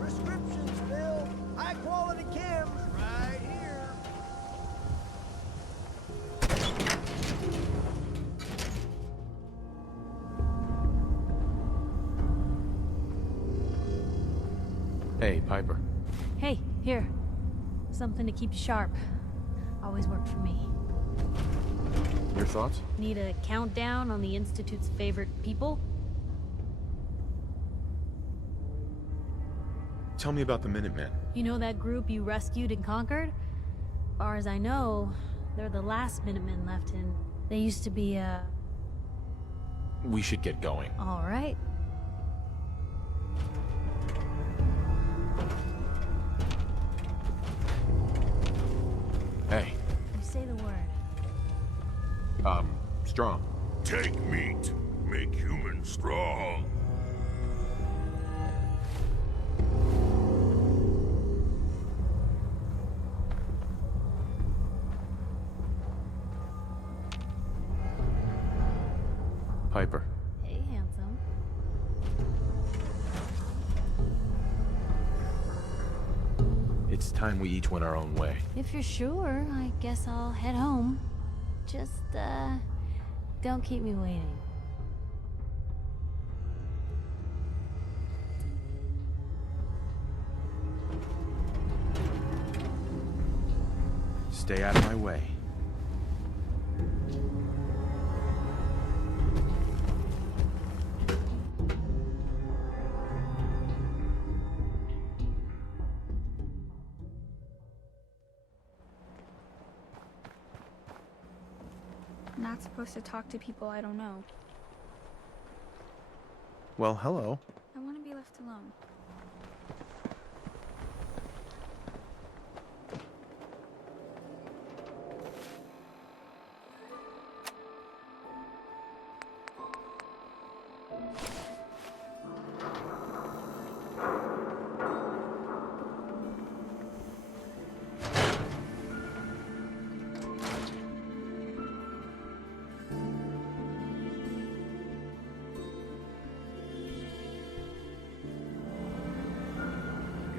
Prescriptions, Bill. High quality chems right here. Hey, Piper. Hey, here. Something to keep you sharp. Always worked for me. Your thoughts? Need a countdown on the Institute's favorite people? Tell me about the Minutemen. You know that group you rescued and conquered? Far as I know, they're the last Minutemen left in... They used to be, We should get going. All right. Hey. You say the word. Strong. Take meat, make humans strong. Piper. Hey, handsome. It's time we each went our own way. If you're sure, I guess I'll head home. Just, don't keep me waiting. Stay out of my way. I'm not supposed to talk to people I don't know. Well, hello. I want to be left alone.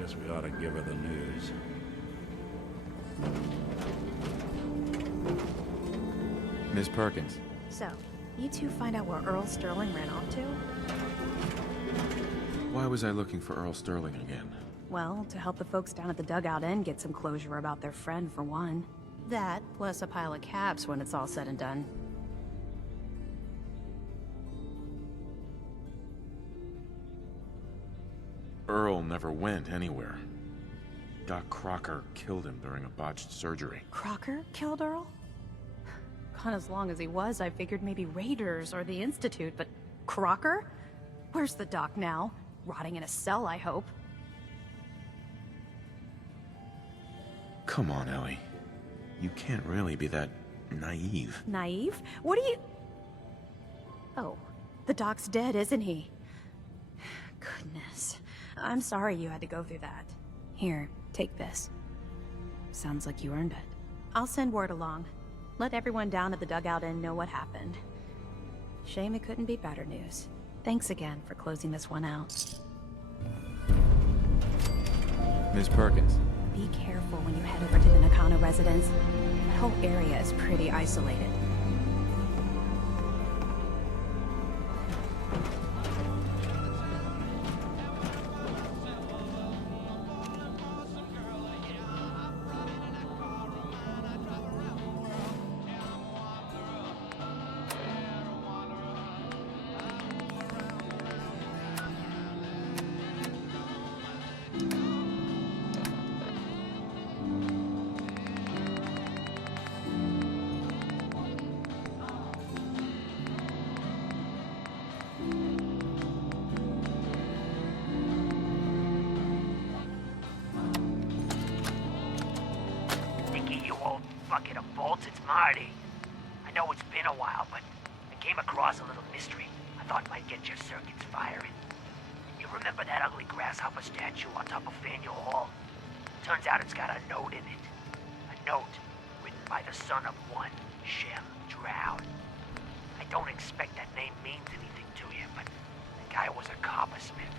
Guess we ought to give her the news. Ms. Perkins. So, you two find out where Earl Sterling ran off to? Why was I looking for Earl Sterling again? Well, to help the folks down at the Dugout Inn get some closure about their friend, for one. That, plus a pile of caps when it's all said and done. Earl never went anywhere. Doc Crocker killed him during a botched surgery. Crocker killed Earl? Gone as long as he was, I figured maybe Raiders or the Institute, but Crocker? Where's the doc now? Rotting in a cell, I hope. Come on, Ellie. You can't really be that naive. Naive? What are you... Oh, the doc's dead, isn't he? Goodness. I'm sorry you had to go through that. Here, take this. Sounds like you earned it. I'll send word along. Let everyone down at the Dugout Inn know what happened. Shame it couldn't be better news. Thanks again for closing this one out. Ms. Perkins. Be careful when you head over to the Nakano residence. That whole area is pretty isolated. bucket of bolts, it's Marty. I know it's been a while, but I came across a little mystery I thought might get your circuits firing. You remember that ugly grasshopper statue on top of Faneuil Hall? Turns out it's got a note in it. A note written by the son of one Shem Drow. I don't expect that name means anything to you, but the guy was a coppersmith.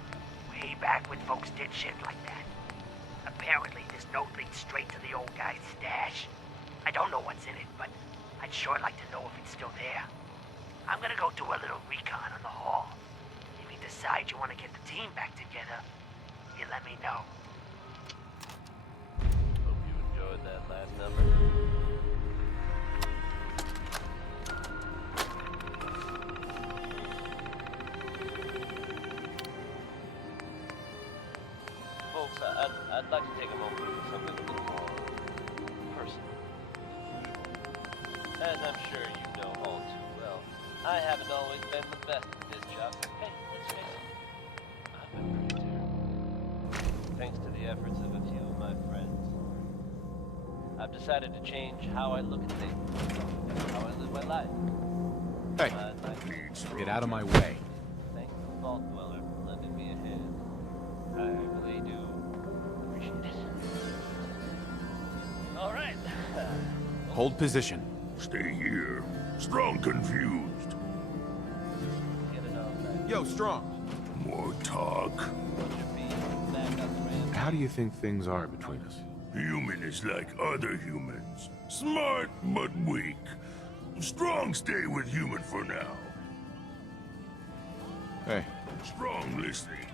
Way back when folks did shit like that. Apparently, this note leads straight to the old guy's stash. I don't know what's in it, but I'd sure like to know if it's still there. I'm gonna go do a little recon on the hall. If you decide you want to get the team back together, you let me know. Hope you enjoyed that last number. Folks, I'd like to take a moment for something a little more personal. As I'm sure you know all too well, I haven't always been the best at this job. Hey, let's face it, I've been pretty terrible. Thanks to the efforts of a few of my friends, I've decided to change how I look at things, how I live my life. Hey, get out of my way. Thank the Vault Dweller for lending me a hand. I really do appreciate it. All right. Hold position. Stay here. Strong confused. Yo, Strong. More talk. How do you think things are between us? Human is like other humans. Smart, but weak. Strong stay with human for now. Hey. Strong listening.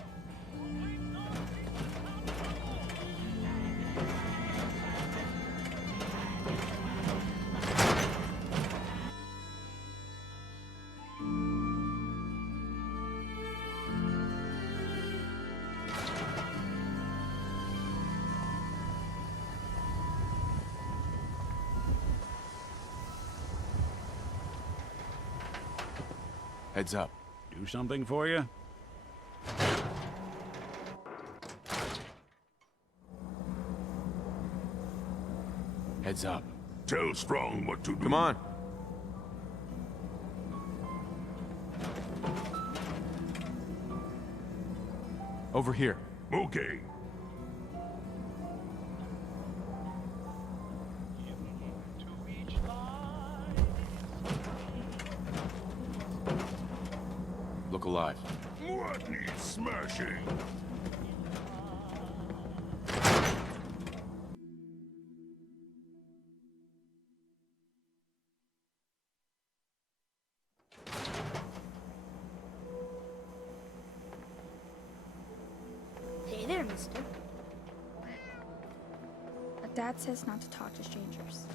Heads up. Do something for you? Heads up. Tell Strong what to do. Come on. Over here. Okay. Look alive. What needs smashing? Hey there, mister. Dad says not to talk to strangers.